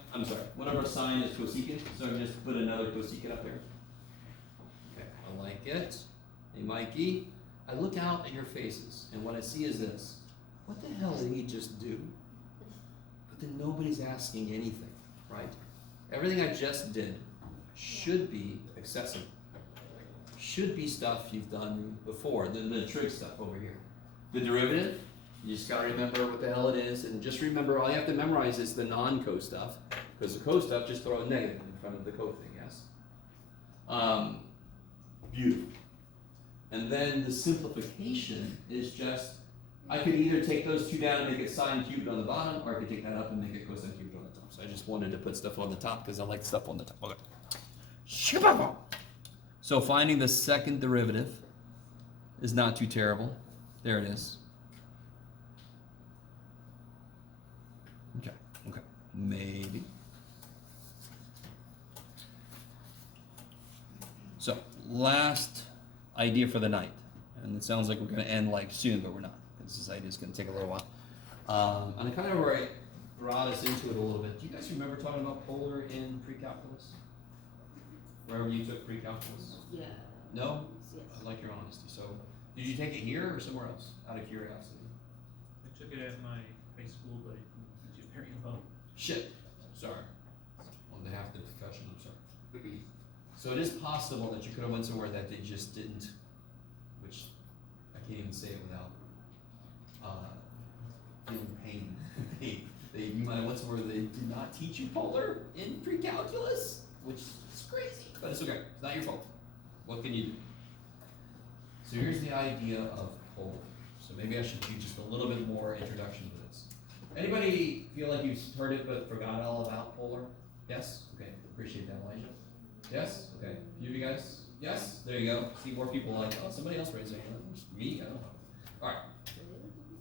1 over sine is cosecant, so I'm just put another cosecant up there. Okay, I like it. Hey Mikey, I look out at your faces, and what I see is this. What the hell did he just do? But then nobody's asking anything, right? Everything I just did should be accessible. Should be stuff you've done before, the trig stuff over here. The derivative, you just gotta remember what the hell it is, and just remember all you have to memorize is the non-co stuff, because the co stuff, just throw a negative in front of the co thing, yes? Beautiful. And then the simplification is just, I could either take those two down and make it sine cubed on the bottom, or I could take that up and make it cosine cubed on the top. So I just wanted to put stuff on the top because I like stuff on the top. Okay. So finding the second derivative is not too terrible. There it is. Okay, maybe. So, last idea for the night. And it sounds like we're going to end like soon, but we're not. This idea is going to take a little while. And I kind of brought us into it a little bit. Do you guys remember talking about polar in pre-calculus? Wherever you took pre-calculus? Yeah. No? Yes. I like your honesty. So, did you take it here or somewhere else? Out of curiosity. I took it at my high school, but it's very low. Shit. Sorry. On behalf of the profession, I'm sorry. So it is possible that you could have went somewhere that they just didn't, which I can't even say it without feeling pain. You might have went somewhere they did not teach you polar in pre-calculus, which is crazy, but it's okay. It's not your fault. What can you do? So here's the idea of polar. So maybe I should do just a little bit more introduction to this. Anybody feel like you've heard it but forgot all about polar? Yes? Okay, appreciate that, Elijah. Yes? Okay. A few of you guys? Yes? There you go. See more people like, oh, somebody else raised their hand. Me? I don't know. All right.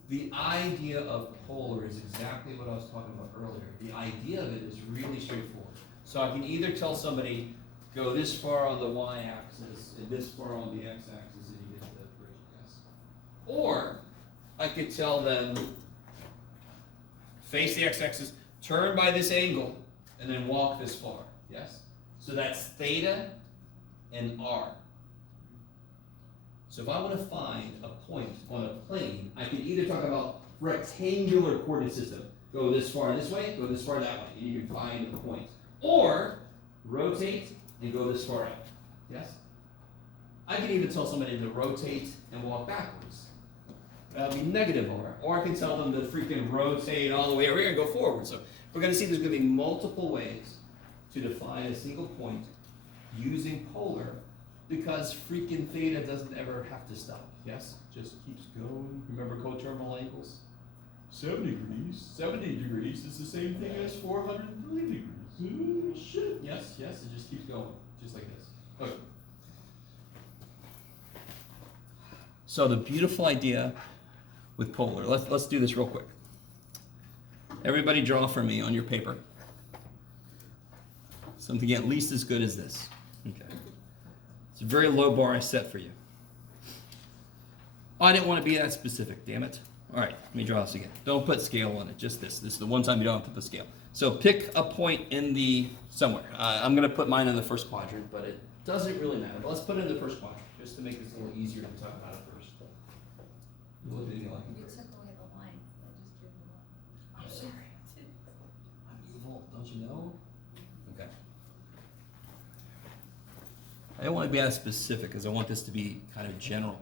The idea of polar is exactly what I was talking about earlier. The idea of it is really straightforward. So I can either tell somebody, go this far on the y-axis and this far on the x-axis and you get the equation, yes? Or I could tell them, face the x-axis, turn by this angle, and then walk this far, yes? So that's theta and r. So if I want to find a point on a plane, I can either talk about rectangular coordinate system. Go this far this way, go this far that way, and you can find a point. Or rotate and go this far out. Yes? I can even tell somebody to rotate and walk backwards. that'll be negative R. Or I can tell them to freaking rotate all the way over here and go forward. So we're going to see there's going to be multiple ways to define a single point using polar, because freaking theta doesn't ever have to stop. Yes? Just keeps going. Remember coterminal angles? 70 degrees is the same thing as 430 degrees. Ooh, shit. Yes, it just keeps going, just like this. Okay. So the beautiful idea with polar, let's do this real quick. Everybody draw for me on your paper something at least as good as this. Okay. It's a very low bar I set for you. Oh, I didn't want to be that specific, damn it. All right, let me draw this again. Don't put scale on it, just this. This is the one time you don't have to put scale. So pick a point in the, somewhere. I'm going to put mine in the first quadrant, but it doesn't really matter. But let's put it in the first quadrant, just to make this a little easier to talk about it first. You look at me like You took away the lines, I just drew them up. I'm sorry. I'm evil, don't you know? Okay. I don't want to be as specific because I want this to be kind of general.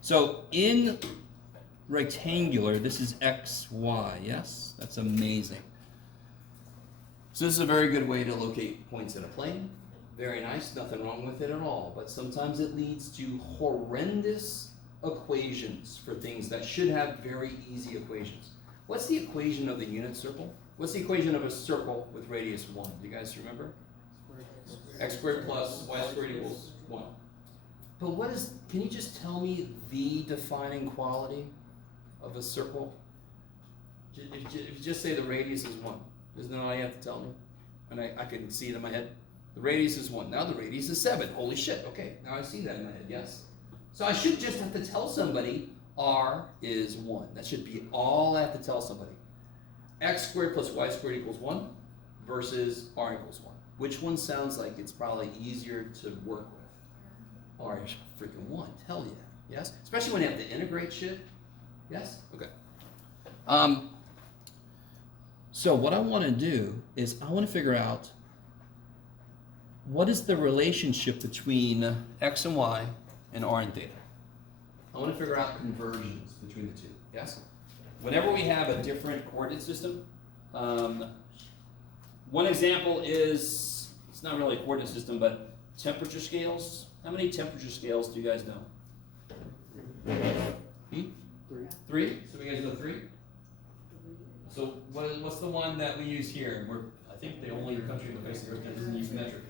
So in rectangular, this is x, y, yes? That's amazing. So this is a very good way to locate points in a plane. Very nice, nothing wrong with it at all. But sometimes it leads to horrendous equations for things that should have very easy equations. What's the equation of the unit circle? What's the equation of a circle with radius 1? Do you guys remember? X squared plus y squared equals 1. But what is, can you just tell me the defining quality of a circle? If you just say the radius is 1, isn't that all you have to tell me? And I can see it in my head. The radius is 1. Now the radius is 7. Holy shit. Okay, now I see that in my head, yes? So I should just have to tell somebody r is 1. That should be all I have to tell somebody. X squared plus y squared equals 1 versus r equals 1. Which one sounds like it's probably easier to work with? R is freaking 1. Hell yeah. Yes? Especially when you have to integrate shit. Yes? Okay. So what I want to do is I want to figure out what is the relationship between x and y and r and theta. I want to figure out conversions between the two. Yes? Whenever we have a different coordinate system, one example is, it's not really a coordinate system, but temperature scales. How many temperature scales do you guys know? 3? So we guys know 3? So what's the one that we use here? We're, I think, the only country in the face of the earth that doesn't use metric.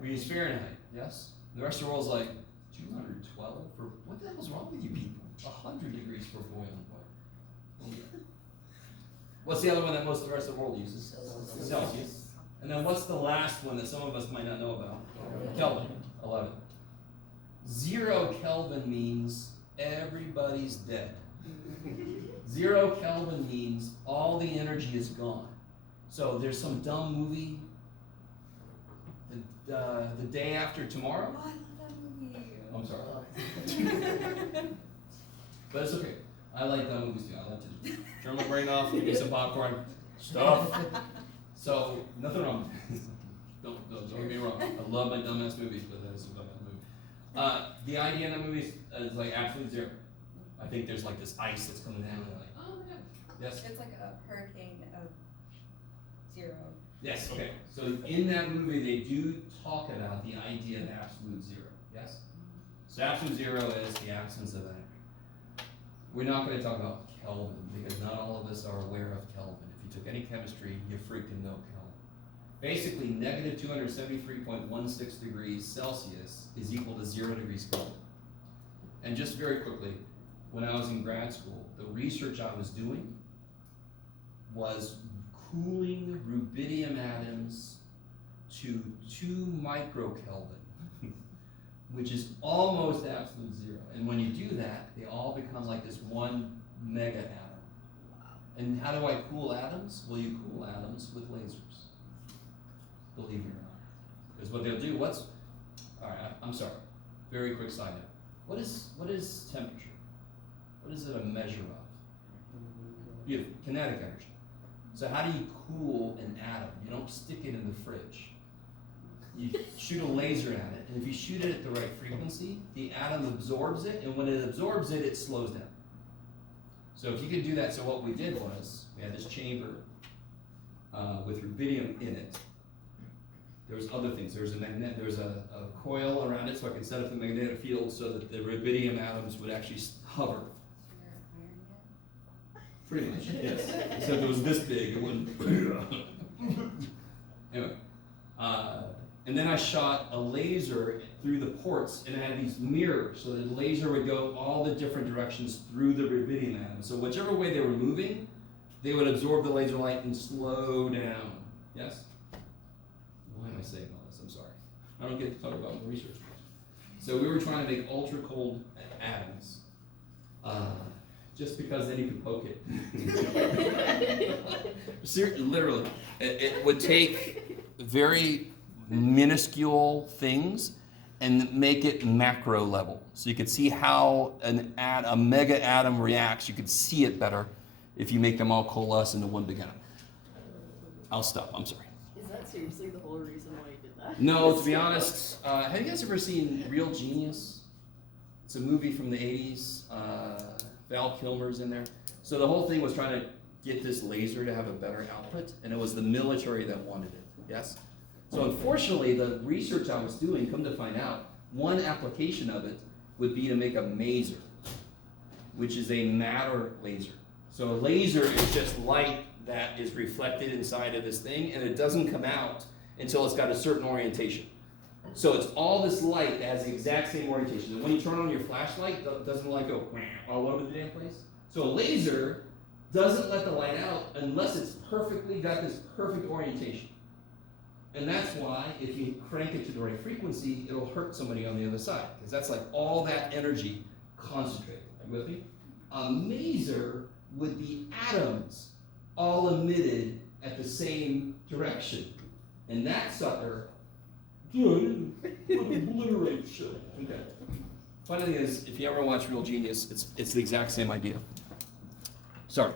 We use Fahrenheit, yes? The rest of the world's like 212 for, what the hell's wrong with you people? 100 degrees for boiling point. What's the other one that most of the rest of the world uses? Celsius. And then what's the last one that some of us might not know about? Kelvin. 11. 0 Kelvin means everybody's dead. 0 Kelvin means all the energy is gone. So there's some dumb movie, the day after tomorrow. Oh, I love that I'm movie. sorry. But it's okay. I like dumb movies too. I like to turn my brain off, give me some popcorn, stuff. So nothing wrong. Don't get me wrong. I love my dumbass movies, but that is a dumbass movie. The idea in that movie is like absolute 0. I think there's like this ice that's coming down, and they're like, oh my god. Yes. It's like a hurricane of 0. Yes. Okay. So in that movie, they do talk about the idea of absolute 0. Yes. So absolute 0 is the absence of energy. We're not going to talk about Kelvin because not all of us are aware of Kelvin. If you took any chemistry, you freaking know Kelvin. Basically, negative 273.16 degrees Celsius is equal to 0 degrees Kelvin. And just very quickly, when I was in grad school, the research I was doing was cooling rubidium atoms to 2 microkelvin, which is almost absolute 0. And when you do that, they all become like this 1 mega atom. And how do I cool atoms? Well, you cool atoms with lasers. Believe it or not. Because what they'll do, all right, I'm sorry. Very quick side note. What is temperature? What is it a measure of? You have kinetic energy. So how do you cool an atom? You don't stick it in the fridge. You shoot a laser at it, and if you shoot it at the right frequency, the atom absorbs it, and when it absorbs it, it slows down. So if you could do that, so what we did was, we had this chamber with rubidium in it. There was other things. There was a coil around it, so I could set up the magnetic field so that the rubidium atoms would actually hover. Pretty much, yes. Except it was this big, it wouldn't. Anyway, and then I shot a laser through the ports, and it had these mirrors, so the laser would go all the different directions through the rubidium atoms. So whichever way they were moving, they would absorb the laser light and slow down. Yes? Why am I saying all this? I'm sorry. I don't get to talk about my research. So we were trying to make ultra cold atoms. Just because then you could poke it. Literally, it would take very minuscule things and make it macro level. So you could see how a mega atom reacts. You could see it better if you make them all coalesce into one big atom. I'll stop, I'm sorry. Is that seriously the whole reason why you did that? No, to be honest, have you guys ever seen Real Genius? It's a movie from the 80s. Val Kilmer's in there. So the whole thing was trying to get this laser to have a better output, and it was the military that wanted it, yes? So unfortunately, the research I was doing, come to find out, one application of it would be to make a maser, which is a matter laser. So a laser is just light that is reflected inside of this thing, and it doesn't come out until it's got a certain orientation. So it's all this light that has the exact same orientation. And when you turn on your flashlight, it doesn't like go all over the damn place. So a laser doesn't let the light out unless it's perfectly got this perfect orientation. And that's why if you crank it to the right frequency, it'll hurt somebody on the other side. Because that's like all that energy concentrated. Are you with me? A maser would be atoms all emitted at the same direction. And that sucker would obliterate shit. Okay. Funny thing is, if you ever watch Real Genius, it's the exact same idea. Sorry.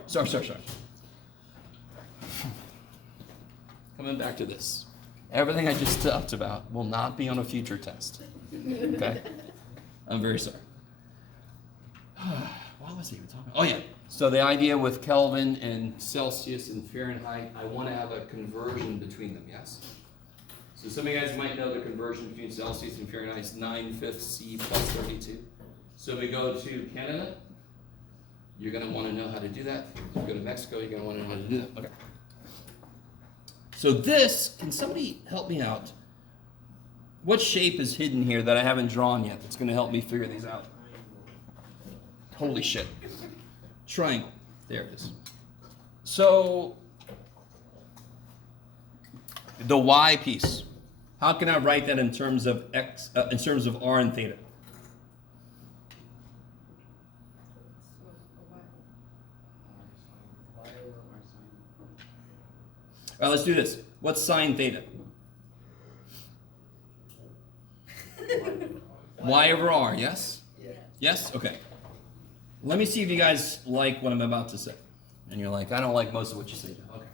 Coming back to this. Everything I just talked about will not be on a future test. Okay? I'm very sorry. What was I even talking about? Oh yeah. So the idea with Kelvin and Celsius and Fahrenheit, I want to have a conversion between them, yes? So some of you guys might know the conversion between Celsius and Fahrenheit is 9/5 C plus 32. So if we go to Canada, you're going to want to know how to do that. If you go to Mexico, you're going to want to know how to do that. Okay. So this, can somebody help me out? What shape is hidden here that I haven't drawn yet that's going to help me figure these out? Holy shit. Triangle. There it is. So the y piece. How can I write that in terms of x, in terms of r and theta? All right, let's do this. What's sine theta? Y over r, yes? Yeah. Yes? Okay. Let me see if you guys like what I'm about to say. And you're like, I don't like most of what you say. Okay.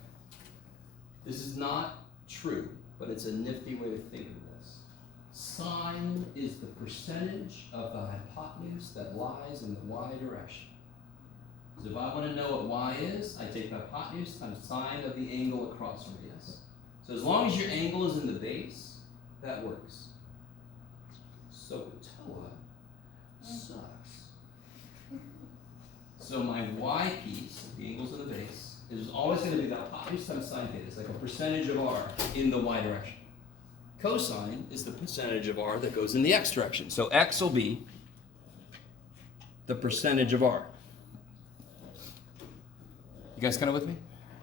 This is not true, but it's a nifty way to think of this. Sine is the percentage of the hypotenuse that lies in the y direction. So if I want to know what y is, I take the hypotenuse times sine of the angle across radius. So as long as your angle is in the base, that works. So TOA sucks. So my y piece, the angles of the base, is always going to be the hypotenuse times sine theta. It's like a percentage of r in the y direction. Cosine is the percentage of r that goes in the x direction. So x will be the percentage of r. You guys kind of with me?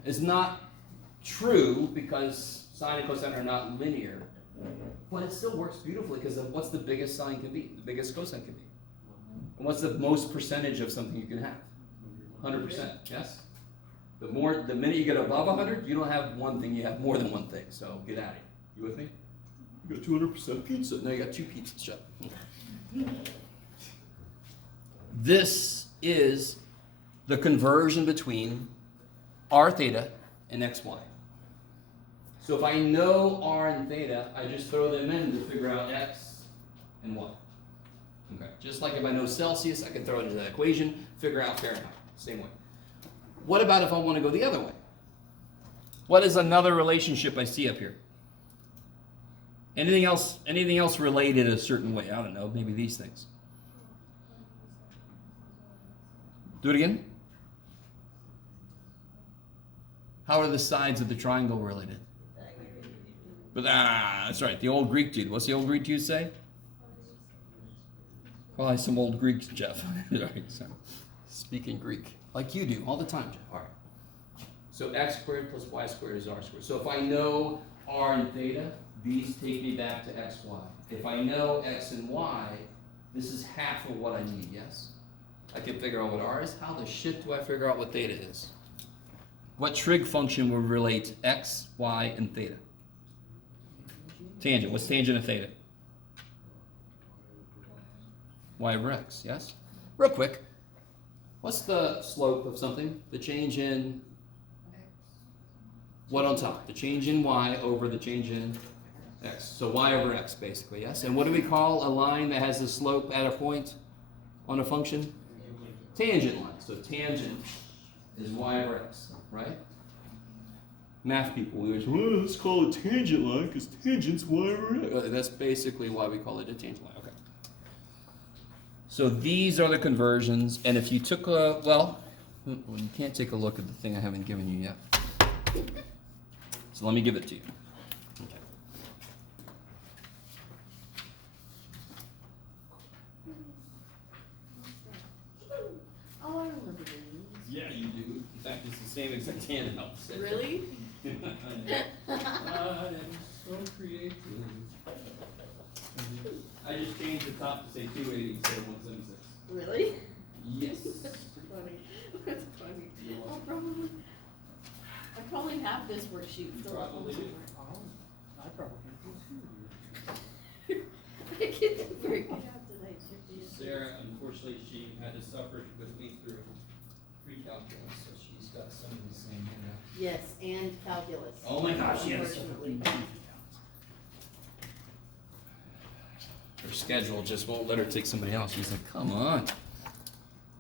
It's not true because sine and cosine are not linear, but it still works beautifully because what's the biggest sine can be? The biggest cosine can be. And what's the most percentage of something you can have? 100%, yes? The minute you get above 100, you don't have one thing, you have more than one thing. So get at it. You with me? You got 200% pizza. Now you got 2 pizzas. Shut up. This is the conversion between r theta and xy. So if I know r and theta, I just throw them in to figure out x and y. Okay. Just like if I know Celsius, I can throw it into that equation, figure out Fahrenheit. Same way. What about if I want to go the other way? What is another relationship I see up here? Anything else related a certain way? I don't know, maybe these things. Do it again. How are the sides of the triangle related? But that's right, the old Greek dude. What's the old Greek dude say? Probably some old Greeks, Jeff. Right, so, speaking Greek, like you do all the time, Jeff. All right. So x squared plus y squared is r squared. So if I know r and theta, these take me back to x, y. If I know x and y, this is half of what I need, yes? I can figure out what r is. How the shit do I figure out what theta is? What trig function would relate x, y, and theta? Tangent. What's tangent of theta? Y over x, yes? Real quick, what's the slope of something? The change in what on top? The change in y over the change in x. So y over x, basically, yes? And what do we call a line that has a slope at a point on a function? Tangent line. So tangent is y over x, right? Math people, we always, well, let's call it tangent line because tangent's y over x. That's basically why we call it a tangent line. Okay. So these are the conversions, and if you took a, well, you can't take a look at the thing I haven't given you yet. So let me give it to you. Okay. Oh, I remember these. Yeah, you do. In fact, it's the same exact handout. Really? I'm so creative. I just changed the top to say 280 instead of 176. Really? Yes. That's funny. That's funny. I'll probably, I probably have this worksheet still at home Probably do. somewhere. I probably do too. I get very good out tonight. Sarah, unfortunately, she had to suffer with me through pre-calculus, so she's got some of the same handout. Yes, and calculus. Oh my gosh, yes. Unfortunately. Her schedule just won't let her take somebody else. She's like, come on.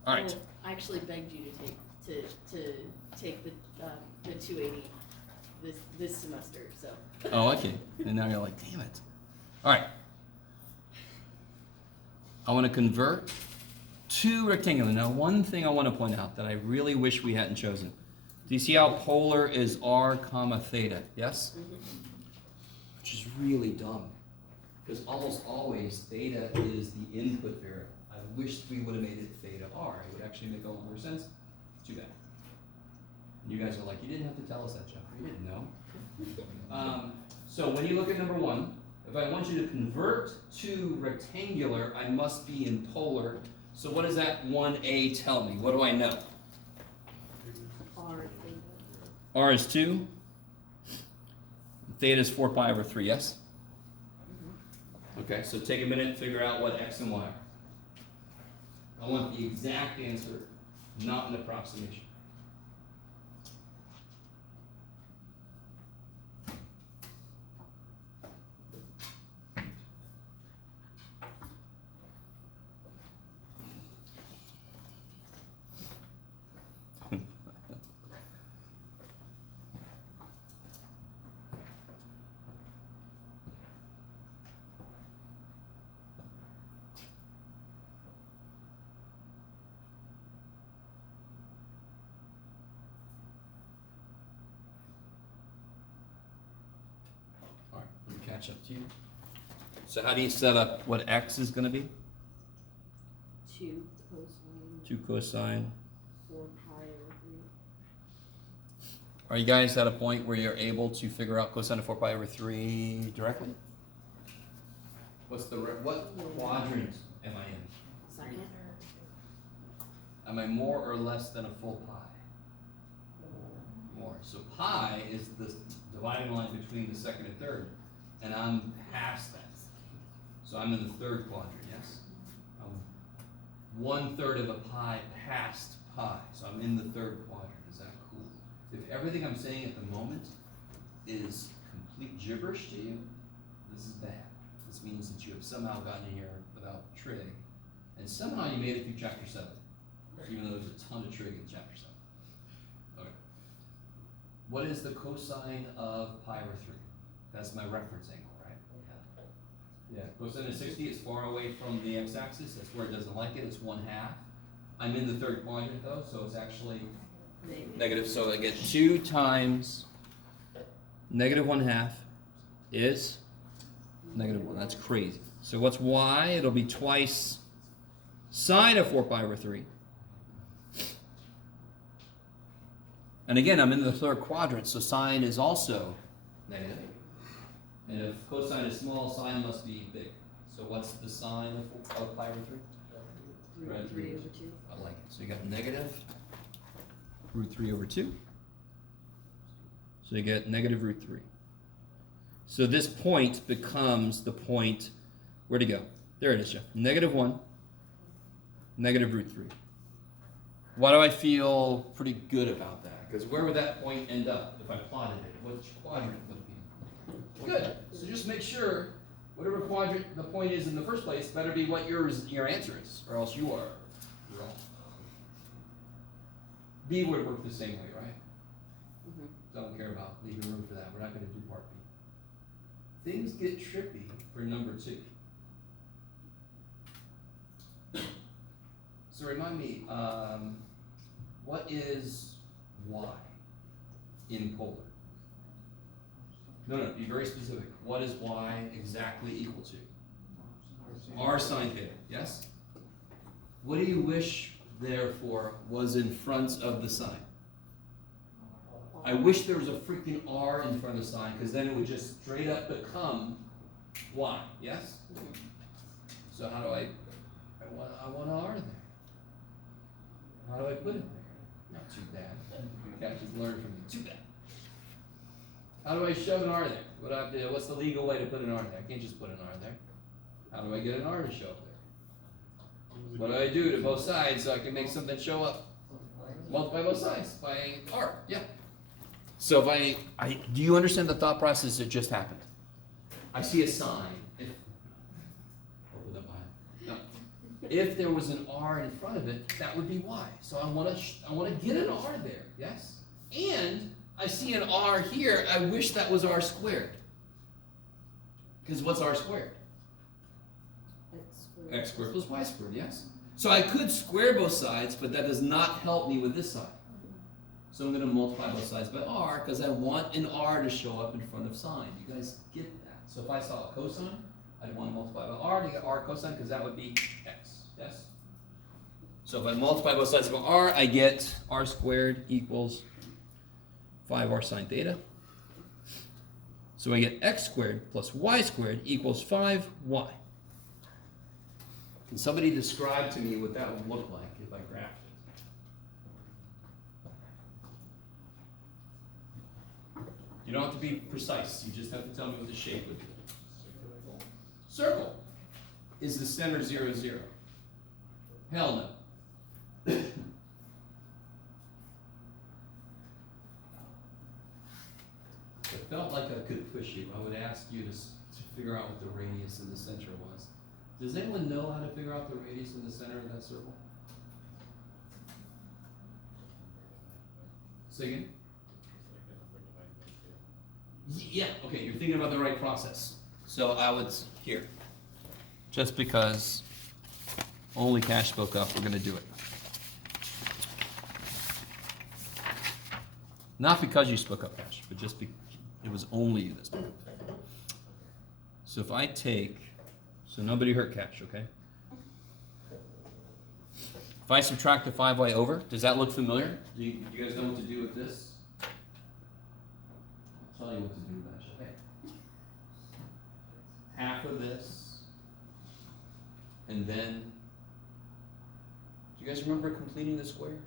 All right. Well, I actually begged you to take the 280 this semester, so. Oh, okay. And now you're like, damn it. All right. I want to convert to rectangular. Now, one thing I want to point out that I really wish we hadn't chosen. Do you see how polar is r comma theta? Yes? Which is really dumb. Because almost always theta is the input variable. I wish we would have made it theta r. It would actually make a lot more sense. Too bad. And you guys are like, you didn't have to tell us that, Jeff. You didn't know. So when you look at number one, if I want you to convert to rectangular, I must be in polar. So what does that 1a tell me? What do I know? R is 2. Theta is 4 pi over 3, yes? Okay, so take a minute and figure out what x and y are. I want the exact answer, not an approximation. Catch up to you. So how do you set up what x is going to be? 2 cosine 2 cosine. 4 pi over 3. Are you guys at a point where you're able to figure out cosine of 4 pi over 3 directly? What's the what quadrant am I in? Second. Am I more or less than a full pi? More. So pi is the dividing line between the second and third. And I'm past that. So I'm in the third quadrant, yes? I'm 1/3 of a pi past pi. So I'm in the third quadrant. Is that cool? If everything I'm saying at the moment is complete gibberish to you, this is bad. This means that you have somehow gotten here without trig, and somehow you made it through chapter 7. even though there's a ton of trig in chapter 7. Okay. What is the cosine of pi over 3? That's my reference angle, right? Yeah, cosine of 60 is far away from the x-axis. That's where it doesn't like it. It's 1/2. I'm in the third quadrant though, so it's actually negative. So I get 2 times negative 1/2 is negative 1. That's crazy. So what's y? It'll be twice sine of 4 pi over 3. And again, I'm in the third quadrant, so sine is also negative. And if cosine is small, sine must be big. So what's the sine of pi over 3? Right. 3 over 2. I like it. So you got negative root 3 over 2. So you get negative root 3. So this point becomes the point, where'd it go? There it is, Jeff. Negative 1, negative root 3. Why do I feel pretty good about that? Because where would that point end up if I plotted it? Which quadrant would it be? Good. So just make sure whatever quadrant the point is in the first place better be what your answer is, or else you're wrong. B would work the same way, right? Don't care about leaving room for that. We're not going to do part B. Things get trippy for number 2. So remind me, what is y in polar? No, be very specific. What is y exactly equal to? R sine theta, yes? What do you wish, therefore, was in front of the sine? I wish there was a freaking R in front of the sign, because then it would just straight up become Y, yes? So how do I want an R there. How do I put it there? Not too bad. Cash is learning from me. Too bad. How do I shove an R there? What's the legal way to put an R there? I can't just put an R there. How do I get an R to show up there? What do I do to both sides so I can make something show up? Multiply both sides by R. Yeah. So if do you understand the thought process that just happened? I see a sign. If there was an R in front of it, that would be Y. So I want to get an R there, yes? And I see an R here. I wish that was R squared. Because what's R squared? X squared plus Y squared, yes? So I could square both sides, but that does not help me with this side. So I'm going to multiply both sides by R because I want an R to show up in front of sine. You guys get that? So if I saw a cosine, I'd want to multiply by R to get R cosine because that would be X. Yes? So if I multiply both sides by R, I get R squared equals 5R sine theta. So I get X squared plus Y squared equals 5Y. Can somebody describe to me what that would look like if I graphed it? You don't have to be precise. You just have to tell me what the shape would be. Circle. Is the center 0, 0? Hell no. If it felt like I could push you, I would ask you to figure out what the radius in the center was. Does anyone know how to figure out the radius in the center of that circle? Say again? Yeah, okay, you're thinking about the right process. So I would, here. Just because only Cash spoke up, we're going to do it. Not because you spoke up, Cash, but just because it was only you that spoke up. So if I take, so nobody hurt Cash, okay? If I subtract the 5y over, does that look familiar? Do you guys know what to do with this? I'll tell you what to do with that, okay? Half of this, and then, do you guys remember completing the square?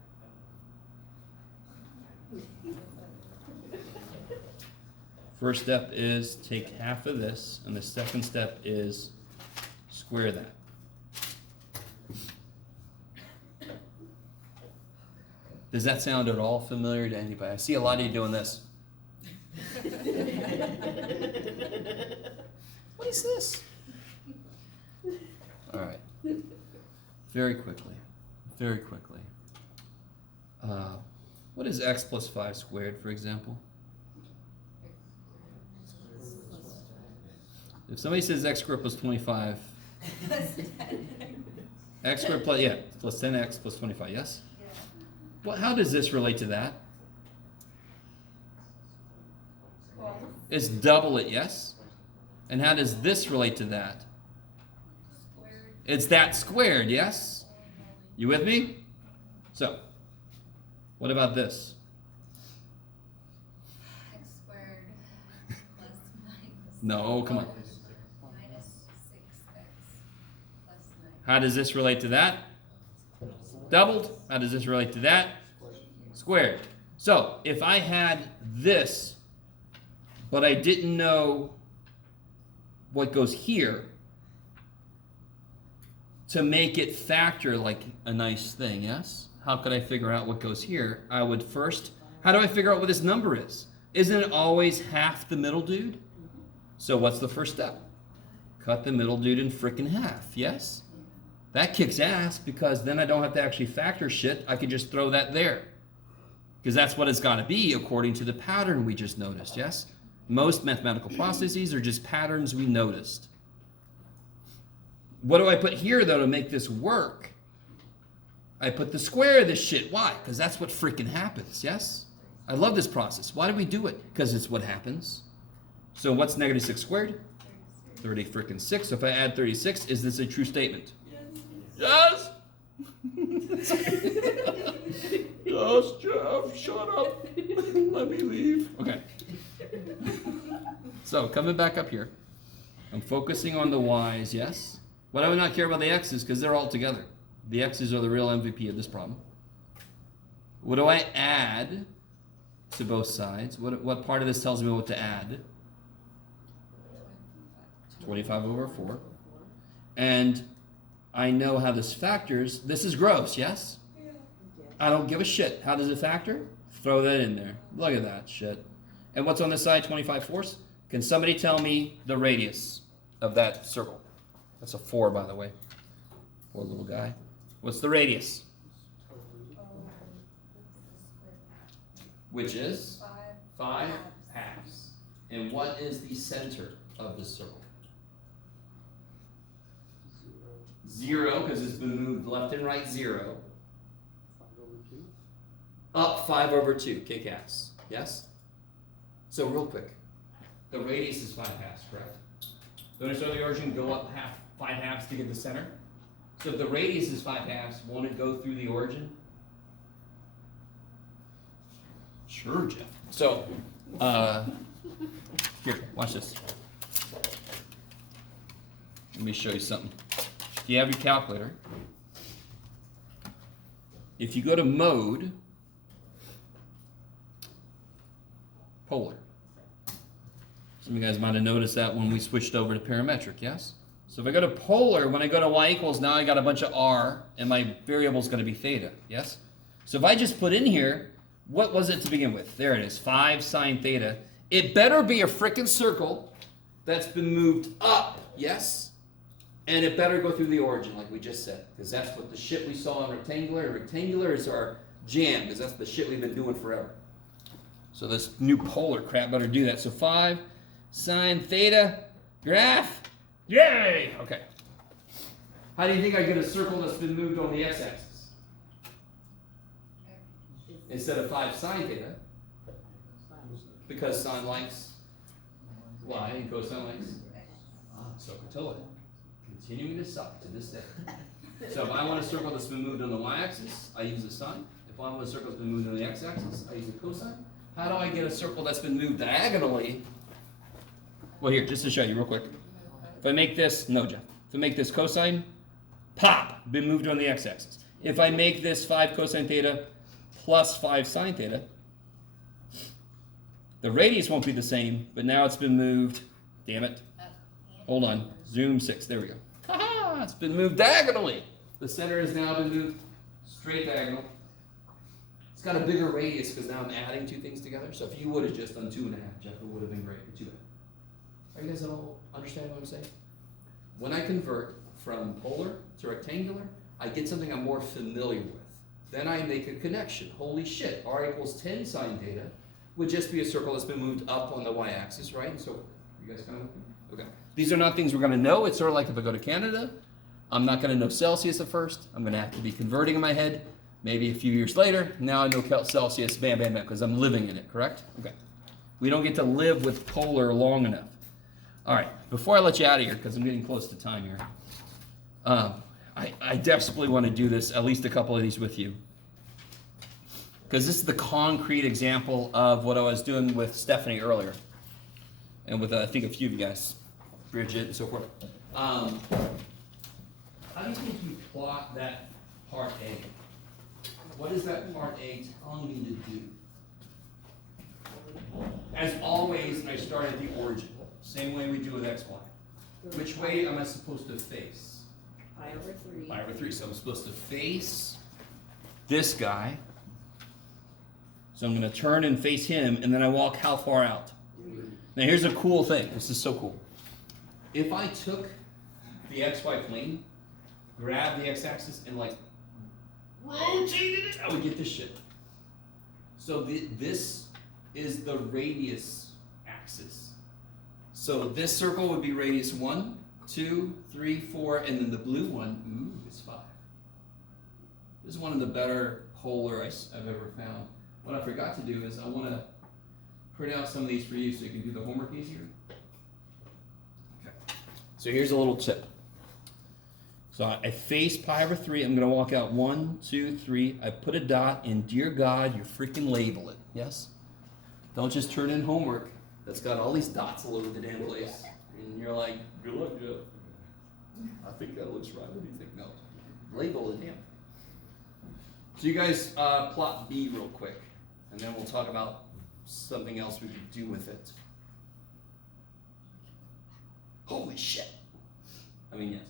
First step is take half of this, and the second step is square that. Does that sound at all familiar to anybody? I see a lot of you doing this. What is this? All right. Very quickly. What is x plus 5 squared, for example? If somebody says x squared plus 25, x squared plus, yeah, plus 10x plus 25, yes? Well, how does this relate to that? It's double it, yes? And how does this relate to that? It's that squared, yes? You with me? So, what about this? X squared plus minus. No, come on. Minus 6x plus 9. How does this relate to that? Doubled. How does this relate to that? Squared. So, if I had this, but I didn't know what goes here, to make it factor like a nice thing, yes? How could I figure out what goes here? I would first, how do I figure out what this number is? Isn't it always half the middle dude? So what's the first step? Cut the middle dude in frickin' half, yes? That kicks ass because then I don't have to actually factor shit. I can just throw that there. Because that's what it's got to be according to the pattern we just noticed, yes? Most mathematical processes are just patterns we noticed. What do I put here, though, to make this work? I put the square of this shit. Why? Because that's what freaking happens, yes? I love this process. Why do we do it? Because it's what happens. So what's negative 6 squared? 30 freaking 6. So if I add 36, is this a true statement? Yes! Yes, Jeff, shut up. Let me leave. Okay. So coming back up here, I'm focusing on the y's, yes? Why do I not care about the x's? Because they're all together. The x's are the real MVP of this problem. What do I add to both sides? What part of this tells me what to add? 25 over 4. And I know how this factors. This is gross, yes? I don't give a shit. How does it factor? Throw that in there. Look at that shit. And what's on this side, 25 fourths? Can somebody tell me the radius of that circle? That's a 4, by the way. Poor little guy. What's the radius? Which is? 5 halves. And what is the center of this circle? 0, because it's been moved left and right, 0. 5 over 2? Up 5 over 2, kick ass. Yes? So real quick, the radius is 5 halves, correct? Don't I start the origin, go up 5 halves to get the center? So if the radius is 5 halves, won't it go through the origin? Sure, Jeff. So, here, watch this. Let me show you something. If you have your calculator, if you go to mode, polar. Some of you guys might have noticed that when we switched over to parametric, yes? So if I go to polar, when I go to y equals, now I got a bunch of r, and my variable is going to be theta, yes? So if I just put in here, what was it to begin with? There it is, 5 sine theta. It better be a frickin' circle that's been moved up, yes? And it better go through the origin, like we just said, because that's what the shit we saw in rectangular. And rectangular is our jam, because that's the shit we've been doing forever. So this new polar crap better do that. So 5 sine theta graph. Yay! Okay. How do you think I get a circle that's been moved on the x-axis? Instead of 5 sine theta, because sine likes y and cosine likes so totally. Continuing to suck to this day. So if I want a circle that's been moved on the y-axis, I use a sine. If I want a circle that's been moved on the x-axis, I use a cosine. How do I get a circle that's been moved diagonally? Well, here, just to show you real quick. If I make this, no, Jeff. If I make this cosine, pop, been moved on the x-axis. If I make this 5 cosine theta plus 5 sine theta, the radius won't be the same, but now it's been moved. Damn it. Hold on. Zoom 6. There we go. Ha-ha! It's been moved diagonally. The center has now been moved straight diagonal. It's got a bigger radius because now I'm adding 2 things together. So if you would have just done 2.5, Jeff, it would have been great. But 2.5. Are you guys all understand what I'm saying? When I convert from polar to rectangular, I get something I'm more familiar with. then I make a connection. Holy shit, r equals 10 sine theta would just be a circle that's been moved up on the y-axis, right? And so, you guys kind of with me? Okay. These are not things we're going to know. It's sort of like if I go to Canada, I'm not going to know Celsius at first. I'm going to have to be converting in my head. Maybe a few years later, now I know Celsius, bam, bam, bam, because I'm living in it, correct? Okay. We don't get to live with polar long enough. All right, before I let you out of here, because I'm getting close to time here, I desperately want to do this, at least a couple of these with you. Because this is the concrete example of what I was doing with Stephanie earlier. And with, I think, a few of you guys, Bridget and so forth. How do you think you plot that part A? What is that part A telling me to do? As always, I start at the origin. Same way we do with x, y. Which way am I supposed to face? Pi over 3. Pi over 3. So I'm supposed to face this guy. So I'm going to turn and face him, and then I walk how far out? 3. Now here's a cool thing. This is so cool. If I took the xy plane, grabbed the x-axis, and like rotated it, I would get this shit. So this is the radius axis. So this circle would be radius 1, 2, 3, 4, and then the blue one, ooh, is 5. This is one of the better polar I've ever found. What I forgot to do is I want to print out some of these for you so you can do the homework easier. Okay. So here's a little tip. So I face pi over 3. I'm going to walk out 1, 2, 3. I put a dot, and dear God, you freaking label it. Yes? Don't just turn in homework that's got all these dots all over the damn place. And you're like, good luck, Jeff. I think that looks right. What do you think? No. Label it, damn. So you guys plot B real quick, and then we'll talk about something else we could do with it. Holy shit. I mean, yes.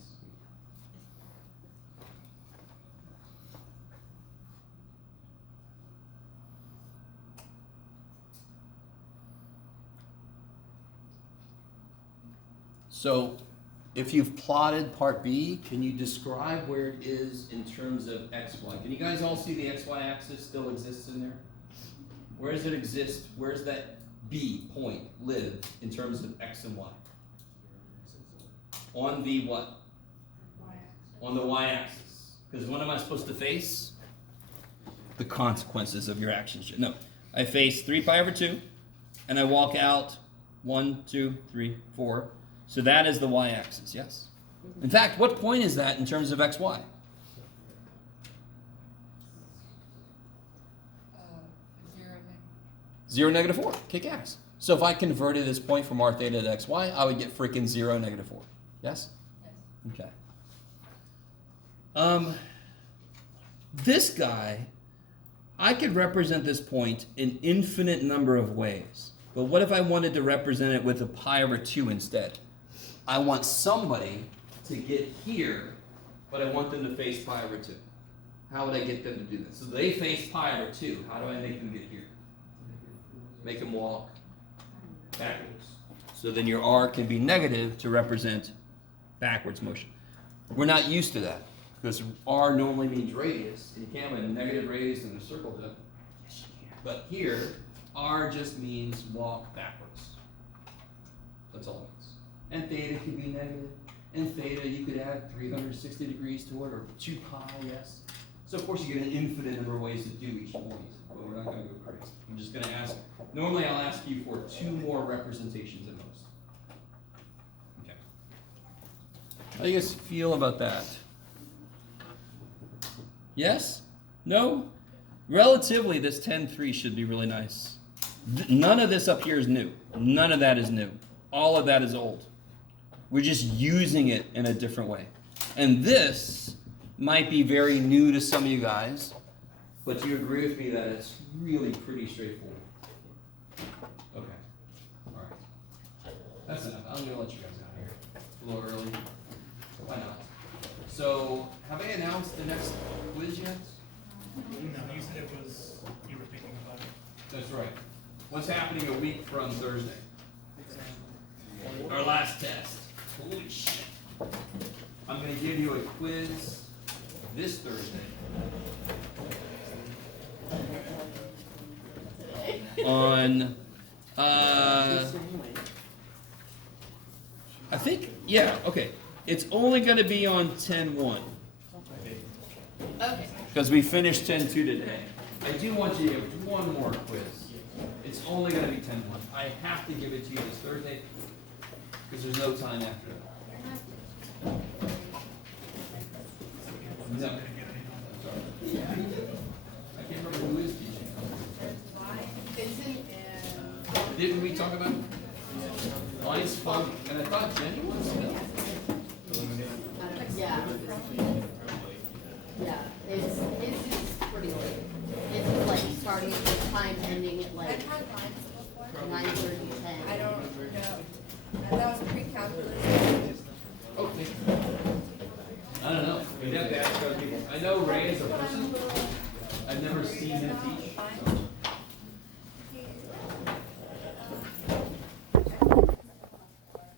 So, if you've plotted part B, can you describe where it is in terms of x, y? Can you guys all see the x, y axis still exists in there? Where does it exist? Where does that B point live in terms of x and y? On the what? On the y-axis. Because what am I supposed to face? The consequences of your actions. No, I face 3 pi over 2, and I walk out 1, 2, 3, 4. So that is the y-axis, yes? In fact, what point is that in terms of x, y? 0, -4. Kick ass. So if I converted this point from r theta to x, y, I would get freaking 0, -4. Yes? Yes. Okay. This guy, I could represent this point in infinite number of ways. But what if I wanted to represent it with a pi over 2 instead? I want somebody to get here, but I want them to face pi over 2. How would I get them to do this? So they face pi over 2. How do I make them get here? Make them walk backwards. So then your r can be negative to represent backwards motion. We're not used to that because r normally means radius, and you can't have a negative radius in a circle, does it? Yes, you can. But here, r just means walk backwards. That's all it means. And theta can be negative. And theta, you could add 360 degrees to it, or 2 pi, yes. So of course you get an infinite number of ways to do each point, but we're not going to go crazy. I'm just going to ask, normally I'll ask you for 2 more representations at most. Okay. How do you guys feel about that? Yes? No? Relatively, this 10-3 should be really nice. None of this up here is new. None of that is new. All of that is old. We're just using it in a different way. And this might be very new to some of you guys, but do you agree with me that it's really pretty straightforward? Okay. All right. That's enough. I'm going to let you guys out here. A little early. Why not? So, have I announced the next quiz yet? No, you said it was, you were thinking about it. That's right. What's happening a week from Thursday? Our last test. Holy shit. I'm going to give you a quiz this Thursday. on, I think, yeah, okay. It's only gonna be on 10-1, Okay. because we finished 10-2 today. I do want you to give one more quiz. It's only gonna be 10-1. I have to give it to you this Thursday, because there's no time after that. No. Sorry. I can't remember who is teaching. Didn't we talk about lines, funk, and I thought Jenny was? No. Yeah. Yeah, it's pretty late. It's like starting at this time, ending at like I've had lines before. 9:30, 10. I don't know. That was pre-calculus. Oh, thank you. I don't know. We'd have to ask other people. I know Ray is a person. I've never seen him teach.